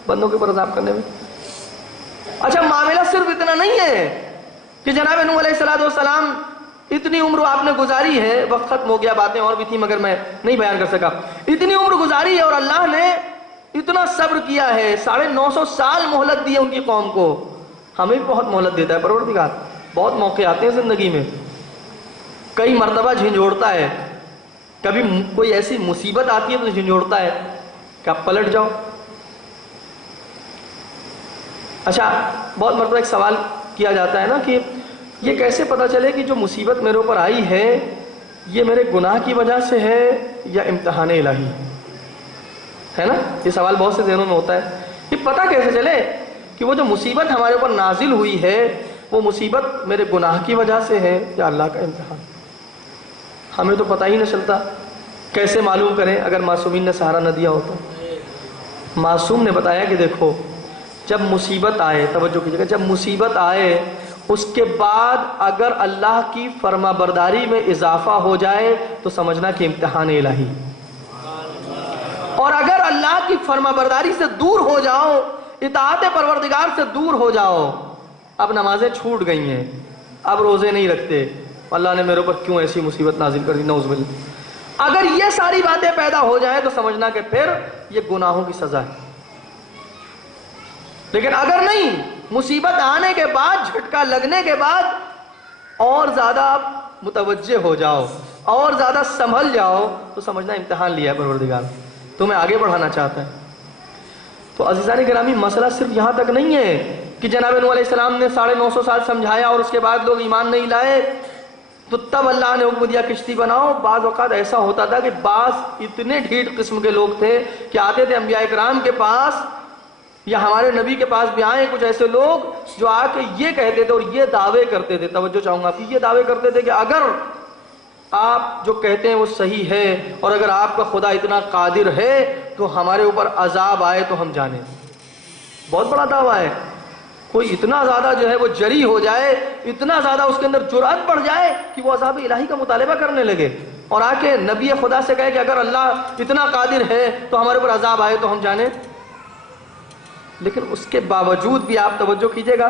بندوں کے اوپر عذاب کرنے میں۔ اچھا معاملہ صرف اتنا نہیں ہے، کہ جناب نوح علیہ السلام اتنی عمر آپ نے گزاری ہے، وقت ختم ہو گیا، باتیں اور بھی تھی مگر میں نہیں بیان کر سکا، اتنی عمر گزاری ہے اور اللہ نے اتنا صبر کیا ہے، 950 سال مہلت دی ہے ان کی قوم کو. ہمیں بھی بہت مہلت دیتا ہے پروردگار. بہت موقع آتے ہیں زندگی میں، کئی مرتبہ جھنجھوڑتا ہے، کبھی کوئی ایسی مصیبت آتی ہے تو جھنجھوڑتا ہے کہ آپ پلٹ جاؤ. اچھا، بہت مرتبہ ایک سوال کیا جاتا ہے نا کہ یہ کیسے پتہ چلے کہ جو مصیبت میرے اوپر آئی ہے یہ میرے گناہ کی وجہ سے ہے یا امتحان الہی ہے نا؟ یہ سوال بہت سے ذہنوں میں ہوتا ہے کہ پتہ کیسے چلے کہ وہ جو مصیبت ہمارے اوپر نازل ہوئی ہے وہ مصیبت میرے گناہ کی وجہ سے ہے یا اللہ کا امتحان. ہمیں تو پتہ ہی نہ چلتا. کیسے معلوم کریں اگر معصومین نے سہارا نہ دیا ہوتا؟ معصوم نے بتایا کہ دیکھو، جب مصیبت آئے، توجہ کیجیے گا، جب مصیبت آئے اس کے بعد اگر اللہ کی فرما برداری میں اضافہ ہو جائے تو سمجھنا کہ امتحان الہی، اور اگر اللہ کی فرما برداری سے دور ہو جاؤ، اطاعت پروردگار سے دور ہو جاؤ، اب نمازیں چھوٹ گئی ہیں، اب روزے نہیں رکھتے، اللہ نے میرے اوپر کیوں ایسی مصیبت نازل کر دی، نعوذ باللہ، اگر یہ ساری باتیں پیدا ہو جائیں تو سمجھنا کہ پھر یہ گناہوں کی سزا ہے. لیکن اگر نہیں، مصیبت آنے کے بعد، جھٹکا لگنے کے بعد اور زیادہ آپ متوجہ ہو جاؤ، اور زیادہ سنبھل جاؤ تو سمجھنا امتحان لیا ہے پروردگار، تمہیں آگے بڑھانا چاہتا ہے. تو عزیزان گرامی، مسئلہ صرف یہاں تک نہیں ہے کہ جناب نوح علیہ السلام نے 950 سال سمجھایا اور اس کے بعد لوگ ایمان نہیں لائے تو تب اللہ نے حکم دیا کشتی بناؤ. بعض اوقات ایسا ہوتا تھا کہ بعض اتنے ڈھیٹ قسم کے لوگ تھے کہ آتے تھے انبیاء کرام کے پاس یا ہمارے نبی کے پاس بھی آئے کچھ ایسے لوگ جو آ کے یہ کہتے تھے اور یہ دعوے کرتے تھے، توجہ چاہوں گا، یہ دعوے کرتے تھے کہ اگر آپ جو کہتے ہیں وہ صحیح ہے اور اگر آپ کا خدا اتنا قادر ہے تو ہمارے اوپر عذاب آئے تو ہم جانیں. بہت بڑا دعویٰ ہے. کوئی اتنا زیادہ جو ہے وہ جری ہو جائے، اتنا زیادہ اس کے اندر جرأت بڑھ جائے کہ وہ عذاب الہی کا مطالبہ کرنے لگے اور آ کے نبی خدا سے کہے کہ اگر اللہ اتنا قادر ہے تو ہمارے اوپر عذاب آئے تو ہم جانیں. لیکن اس کے باوجود بھی آپ توجہ کیجئے گا،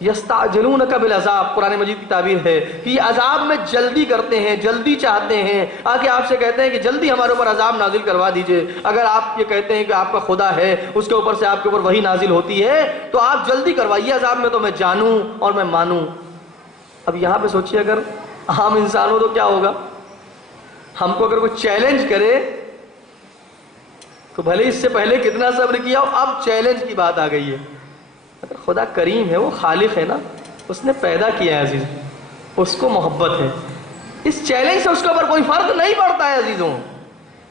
یستعجلونک بالعذاب، قرآن مجید کی تعبیر ہے کہ یہ عذاب میں جلدی کرتے ہیں، جلدی چاہتے ہیں، آگے آپ سے کہتے ہیں کہ جلدی ہمارے اوپر عذاب نازل کروا دیجئے. اگر آپ یہ کہتے ہیں کہ آپ کا خدا ہے، اس کے اوپر سے آپ کے اوپر وحی نازل ہوتی ہے تو آپ جلدی کروائیے عذاب میں تو میں جانوں اور میں مانوں. اب یہاں پہ سوچیے اگر عام انسان ہو تو کیا ہوگا؟ ہم کو اگر کوئی چیلنج کرے تو بھلے اس سے پہلے کتنا صبر کیا ہو، اب چیلنج کی بات آ گئی ہے. اگر خدا کریم ہے، وہ خالق ہے نا، اس نے پیدا کیا ہے عزیز، اس کو محبت ہے، اس چیلنج سے اس کے اوپر کوئی فرق نہیں پڑتا ہے عزیزوں.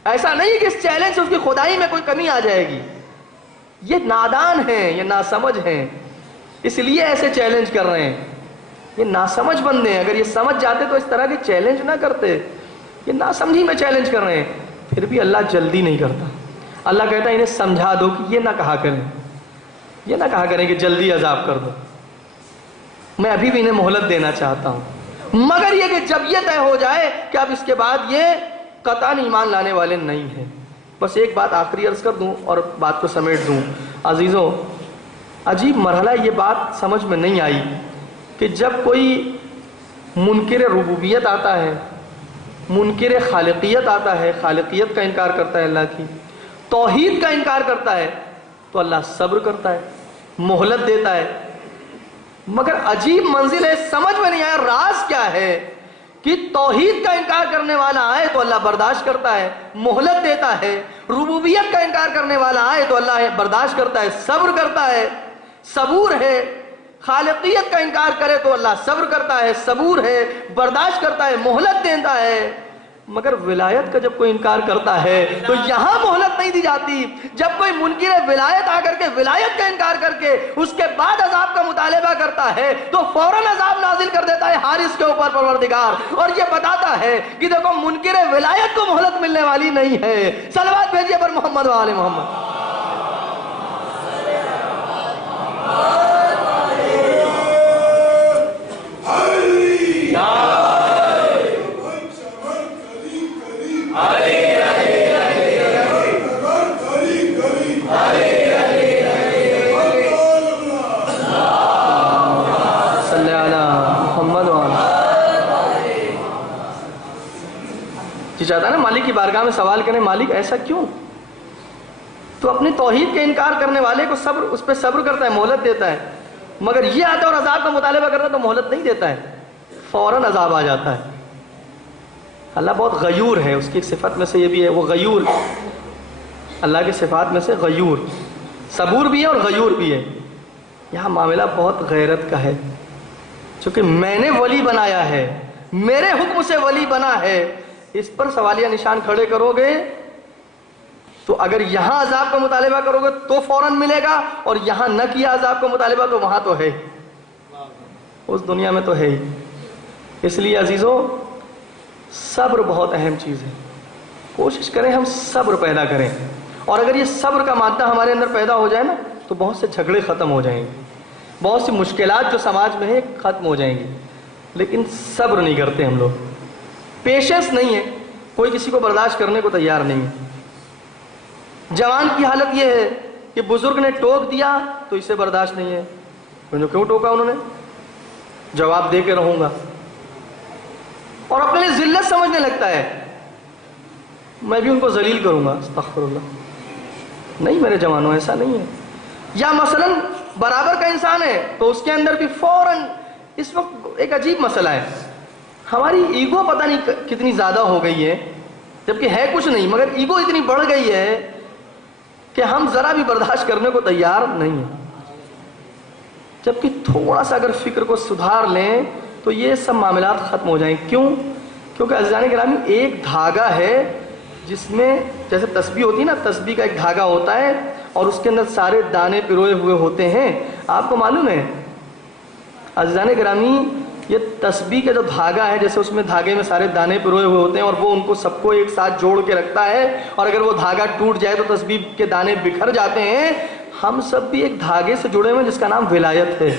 ایسا نہیں کہ اس چیلنج سے اس کی خدائی میں کوئی کمی آ جائے گی. یہ نادان ہیں، یہ ناسمجھ ہیں، اس لیے ایسے چیلنج کر رہے ہیں. یہ ناسمجھ بندے ہیں، اگر یہ سمجھ جاتے تو اس طرح کے چیلنج نہ کرتے. یہ ناسمجھی میں چیلنج کر رہے ہیں. پھر بھی اللہ جلدی نہیں کرتا. اللہ کہتا ہے انہیں سمجھا دو کہ یہ نہ کہا کریں، یہ نہ کہا کریں کہ جلدی عذاب کر دو، میں ابھی بھی انہیں مہلت دینا چاہتا ہوں، مگر یہ کہ جب یہ طے ہو جائے کہ اب اس کے بعد یہ قطعاً ایمان لانے والے نہیں ہیں. بس ایک بات آخری عرض کر دوں اور بات کو سمیٹ دوں. عزیزوں، عجیب مرحلہ یہ بات سمجھ میں نہیں آئی کہ جب کوئی منکر ربوبیت آتا ہے، منکر خالقیت آتا ہے، خالقیت کا انکار کرتا ہے اللہ کی، توحید کا انکار کرتا ہے، تو اللہ صبر کرتا ہے، مہلت دیتا ہے. مگر عجیب منزل ہے، سمجھ میں نہیں آیا راز کیا ہے کہ توحید کا انکار کرنے والا آئے تو اللہ برداشت کرتا ہے، مہلت دیتا ہے. ربوبیت کا انکار کرنے والا آئے تو اللہ برداشت کرتا ہے، صبر کرتا ہے، صبور ہے. خالقیت کا انکار کرے تو اللہ صبر کرتا ہے، صبور ہے، برداشت کرتا ہے، مہلت دیتا ہے. مگر ولایت کا جب کوئی انکار کرتا ہے تو یہاں مہلت نہیں دی جاتی. جب کوئی منکر ولایت آ کر کے ولایت کا انکار کر کے اس کے بعد عذاب کا مطالبہ کرتا ہے تو فوراً عذاب نازل کر دیتا ہے حارث کے اوپر پروردگار، اور یہ بتاتا ہے کہ دیکھو منکر ولایت کو مہلت ملنے والی نہیں ہے. صلوات بھیجیے پر محمد و آل محمد. صلی اللہ بارگاہ میں سوال کریں مالک ایسا کیوں؟ تو اپنی توحید کے انکار کرنے والے کو صبر، اس پہ صبر کرتا ہے، مہلت دیتا ہے، مگر یہ آتا ہے اور عذاب کا مطالبہ کرتا ہے تو مہلت نہیں دیتا ہے، فوراً عذاب آ جاتا ہے۔ اللہ بہت غیور ہے، اس کی ایک صفت میں سے یہ بھی ہے، وہ غیور، اللہ کی صفات میں سے غیور، صبور بھی ہے اور غیور بھی ہے۔ یہاں معاملہ بہت غیرت کا ہے، چونکہ میں نے ولی بنایا ہے، میرے حکم سے ولی بنا ہے، اس پر سوالیہ نشان کھڑے کرو گے تو اگر یہاں عذاب کا مطالبہ کرو گے تو فوراً ملے گا، اور یہاں نہ کیا عذاب کا مطالبہ تو وہاں تو ہے، اس دنیا میں تو ہے ہی۔ اس لیے عزیزوں صبر بہت اہم چیز ہے، کوشش کریں ہم صبر پیدا کریں، اور اگر یہ صبر کا مادہ ہمارے اندر پیدا ہو جائے نا تو بہت سے جھگڑے ختم ہو جائیں گے، بہت سی مشکلات جو سماج میں ہیں ختم ہو جائیں گی۔ لیکن صبر نہیں کرتے ہم لوگ، پیشنس نہیں ہے، کوئی کسی کو برداشت کرنے کو تیار نہیں ہے۔ جوان کی حالت یہ ہے کہ بزرگ نے ٹوک دیا تو اسے برداشت نہیں ہے، کیوں ٹوکا انہوں نے، جواب دے کے رہوں گا، اور اپنے لیے ذلت سمجھنے لگتا ہے، میں بھی ان کو ذلیل کروں گا، استغفر اللہ۔ نہیں میرے جوانوں، ایسا نہیں ہے۔ یا مثلاً برابر کا انسان ہے تو اس کے اندر بھی فوراً، اس وقت ایک عجیب مسئلہ ہے، ہماری ایگو پتہ نہیں کتنی زیادہ ہو گئی ہے، جبکہ ہے کچھ نہیں، مگر ایگو اتنی بڑھ گئی ہے کہ ہم ذرا بھی برداشت کرنے کو تیار نہیں ہیں، جبکہ تھوڑا سا اگر فکر کو سدھار لیں تو یہ سب معاملات ختم ہو جائیں۔ کیوں؟ کیونکہ عزیزان گرامی ایک دھاگا ہے جس میں جیسے تسبیح ہوتی ہے نا، تسبیح کا ایک دھاگا ہوتا ہے اور اس کے اندر سارے دانے پروئے ہوئے ہوتے ہیں، آپ کو معلوم ہے عزیزان گرامی یہ تسبیح کا جو دھاگا ہے، جیسے اس میں دھاگے میں سارے دانے پروئے ہوئے ہوتے ہیں اور وہ ان کو سب کو ایک ساتھ جوڑ کے رکھتا ہے، اور اگر وہ دھاگا ٹوٹ جائے تو تسبیح کے دانے بکھر جاتے ہیں۔ ہم سب بھی ایک دھاگے سے جڑے ہوئے جس کا نام ولایت ہے،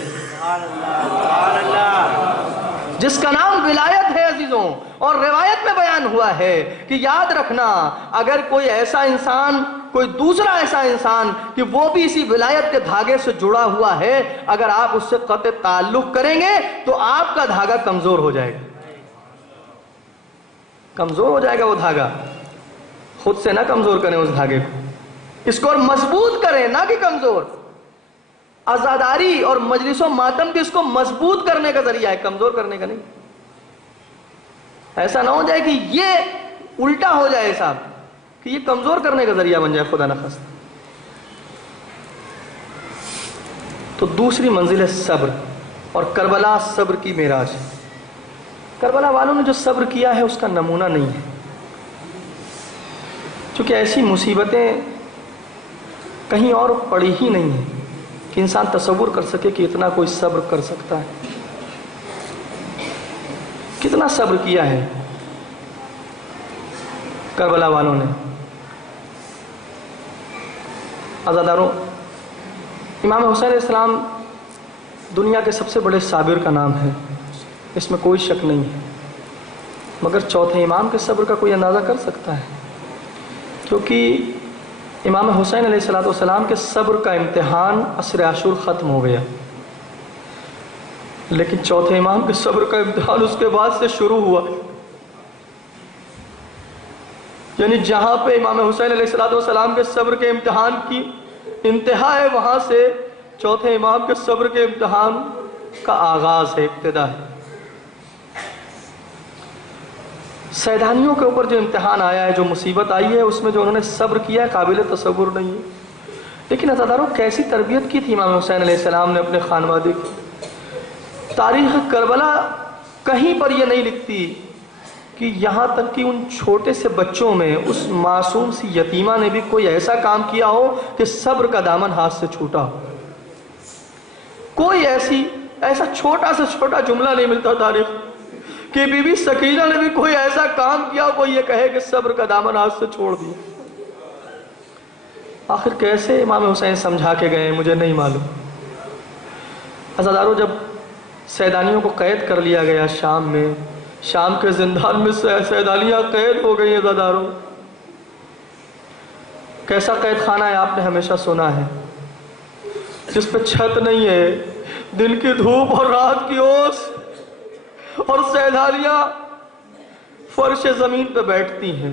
جس کا نام ولایت ہے عزیزوں، اور روایت میں بیان ہوا ہے کہ یاد رکھنا اگر کوئی ایسا انسان، کوئی دوسرا ایسا انسان کہ وہ بھی اسی ولایت کے دھاگے سے جڑا ہوا ہے، اگر آپ اس سے قطع تعلق کریں گے تو آپ کا دھاگا کمزور ہو جائے گا، کمزور ہو جائے گا وہ دھاگا۔ خود سے نہ کمزور کریں اس دھاگے کو، اس کو اور مضبوط کریں، نہ کہ کمزور۔ عزاداری اور مجلس و ماتم بھی اس کو مضبوط کرنے کا ذریعہ ہے، کمزور کرنے کا نہیں۔ ایسا نہ ہو جائے کہ یہ الٹا ہو جائے صاحب، کہ یہ کمزور کرنے کا ذریعہ بن جائے، خدا نخواستہ۔ تو دوسری منزل ہے صبر، اور کربلا صبر کی معراج ہے۔ کربلا والوں نے جو صبر کیا ہے اس کا نمونہ نہیں ہے، چونکہ ایسی مصیبتیں کہیں اور پڑی ہی نہیں ہیں کہ انسان تصور کر سکے کہ اتنا کوئی صبر کر سکتا ہے۔ کتنا صبر کیا ہے کربلا والوں نے۔ عزاداروں، امام حسین علیہ السلام دنیا کے سب سے بڑے صابر کا نام ہے، اس میں کوئی شک نہیں ہے، مگر چوتھے امام کے صبر کا کوئی اندازہ کر سکتا ہے؟ کیونکہ امام حسین علیہ السلام کے صبر کا امتحان عصر عاشور ختم ہو گیا، لیکن چوتھے امام کے صبر کا امتحان اس کے بعد سے شروع ہوا۔ یعنی جہاں پہ امام حسین علیہ السلام کے صبر کے امتحان کی انتہا ہے، وہاں سے چوتھے امام کے صبر کے امتحان کا آغاز ہے، ابتدا ہے۔ سیدانیوں کے اوپر جو امتحان آیا ہے، جو مصیبت آئی ہے، اس میں جو انہوں نے صبر کیا ہے قابل تصور نہیں ہے۔ لیکن عزاداروں کیسی تربیت کی تھی امام حسین علیہ السلام نے اپنے خانوادے کی۔ تاریخ کربلا کہیں پر یہ نہیں لکھتی کہ یہاں تک کہ ان چھوٹے سے بچوں میں اس معصوم سی یتیمہ نے بھی کوئی ایسا کام کیا ہو کہ صبر کا دامن ہاتھ سے چھوٹا ہو۔ کوئی ایسا چھوٹا سے چھوٹا جملہ نہیں ملتا تاریخ کہ بی بی سکینہ نے بھی کوئی ایسا کام کیا ہو کوئی یہ کہے کہ صبر کا دامن ہاتھ سے چھوڑ دیا۔ آخر کیسے امام حسین سمجھا کے گئے مجھے نہیں معلوم۔ عزاداروں، جب سیدانیوں کو قید کر لیا گیا شام میں، شام کے زندان میں سیدانیاں قید ہو گئی ہیں عزاداروں۔ کیسا قید خانہ ہے آپ نے ہمیشہ سنا ہے، جس پہ چھت نہیں ہے، دن کی دھوپ اور رات کی اوس، اور سیدانیاں فرش زمین پہ بیٹھتی ہیں۔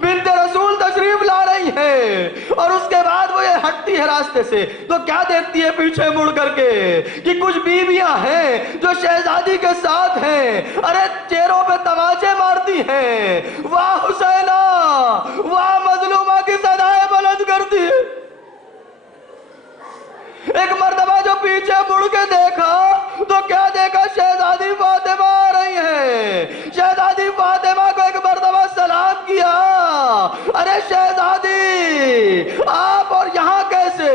بنت رسول تشریف لا رہی ہے اور اس کے بعد وہ یہ ہٹتی ہے راستے سے تو کیا دیکھتی ہے پیچھے مڑ کر کے کہ کچھ بیویاں ہیں جو شہزادی کے ساتھ ہیں، ارے چہروں پہ تماچے مارتی ہیں، واہ حسینہ واہ مظلومہ کی صدائیں بلند کرتی ہے۔ ایک مرتبہ جو پیچھے مڑ کے دیکھا تو کیا دیکھا، شہزادی فاطمہ آ رہی ہے۔ شہزادی فاطمہ کو ایک مرتبہ سلام کیا، ارے شہزادی آپ اور یہاں کیسے؟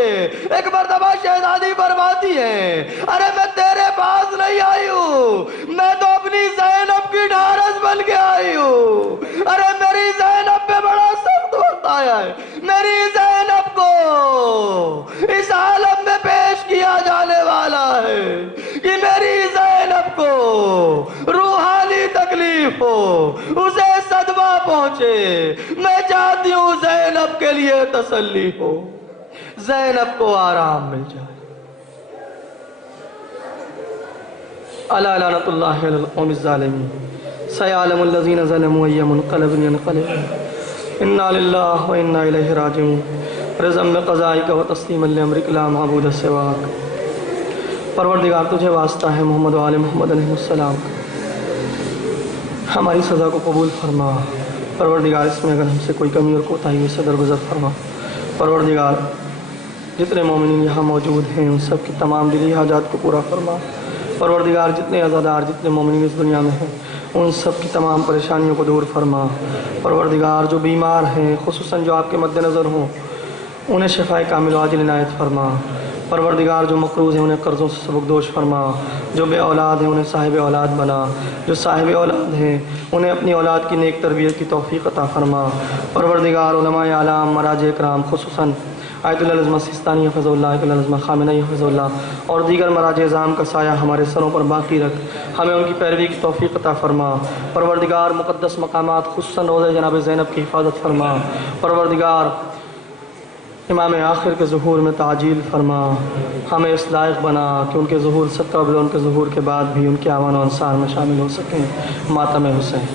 ایک مرتبہ شہزادی فرماتی ہے ارے میں تیرے پاس نہیں آئی ہوں، میں تو اپنی زینب کی ڈھارس بن کے آئی ہوں۔ ارے میری زینب پہ بڑا سخت وقت آیا ہے، میری زینب کو اس عالم میں پیش کیا جانے والا ہے کہ میری زینب کو روحانی تکلیف ہو، اسے صدمہ پہنچے، میں چاہتی ہوں زینب کے لیے تسلی ہو، زینب کو آرام مل جائے۔ الا لعنۃ اللہ علی القوم الظالمین سیعلم الذین ظلموا ای منقلب ینقلبون انا للہ و انا الیہ راجعون رضم قضائک و تسلیم لامرک لا معبود سواک۔ پروردگار تجھے واسطہ ہے محمد و آل محمد علیہ السلام، ہماری سزا کو قبول فرما۔ پروردگار اس میں اگر ہم سے کوئی کمی اور کوتاہی میں سے درگزر فرما۔ پروردگار جتنے مومنین یہاں موجود ہیں ان سب کی تمام دلی حاجات کو پورا فرما۔ پروردگار جتنے عزادار جتنے مومنین اس دنیا میں ہیں ان سب کی تمام پریشانیوں کو دور فرما۔ پروردگار جو بیمار ہیں خصوصاً جو آپ کے مد نظر ہوں انہیں شفائے کامل و عاجل عنایت فرما۔ پروردگار جو مقروض ہیں انہیں قرضوں سے سبکدوش فرما، جو بے اولاد ہیں انہیں صاحب اولاد بنا، جو صاحب اولاد ہیں انہیں اپنی اولاد کی نیک تربیت کی توفیق عطا فرما۔ پروردگار علماء اعلام مراجع کرام خصوصاً آیت اللہ العظمہ سستانی حفظ اللہ، آیت اللہ العظمہ خامنئی حفظ اللہ اور دیگر مراجع اعظام کا سایہ ہمارے سروں پر باقی رکھ، ہمیں ان کی پیروی کی توفیق عطا فرما۔ پروردگار مقدس مقامات خصوصاً روضہ جناب زینب کی حفاظت فرما۔ پروردگار امام آخر کے ظہور میں تعجیل فرما، ہمیں اس لائق بنا کہ ان کے ظہور سے قبل ان کے ظہور کے بعد بھی ان کے اعوان و انصار میں شامل ہو سکیں۔ ماتم حسین۔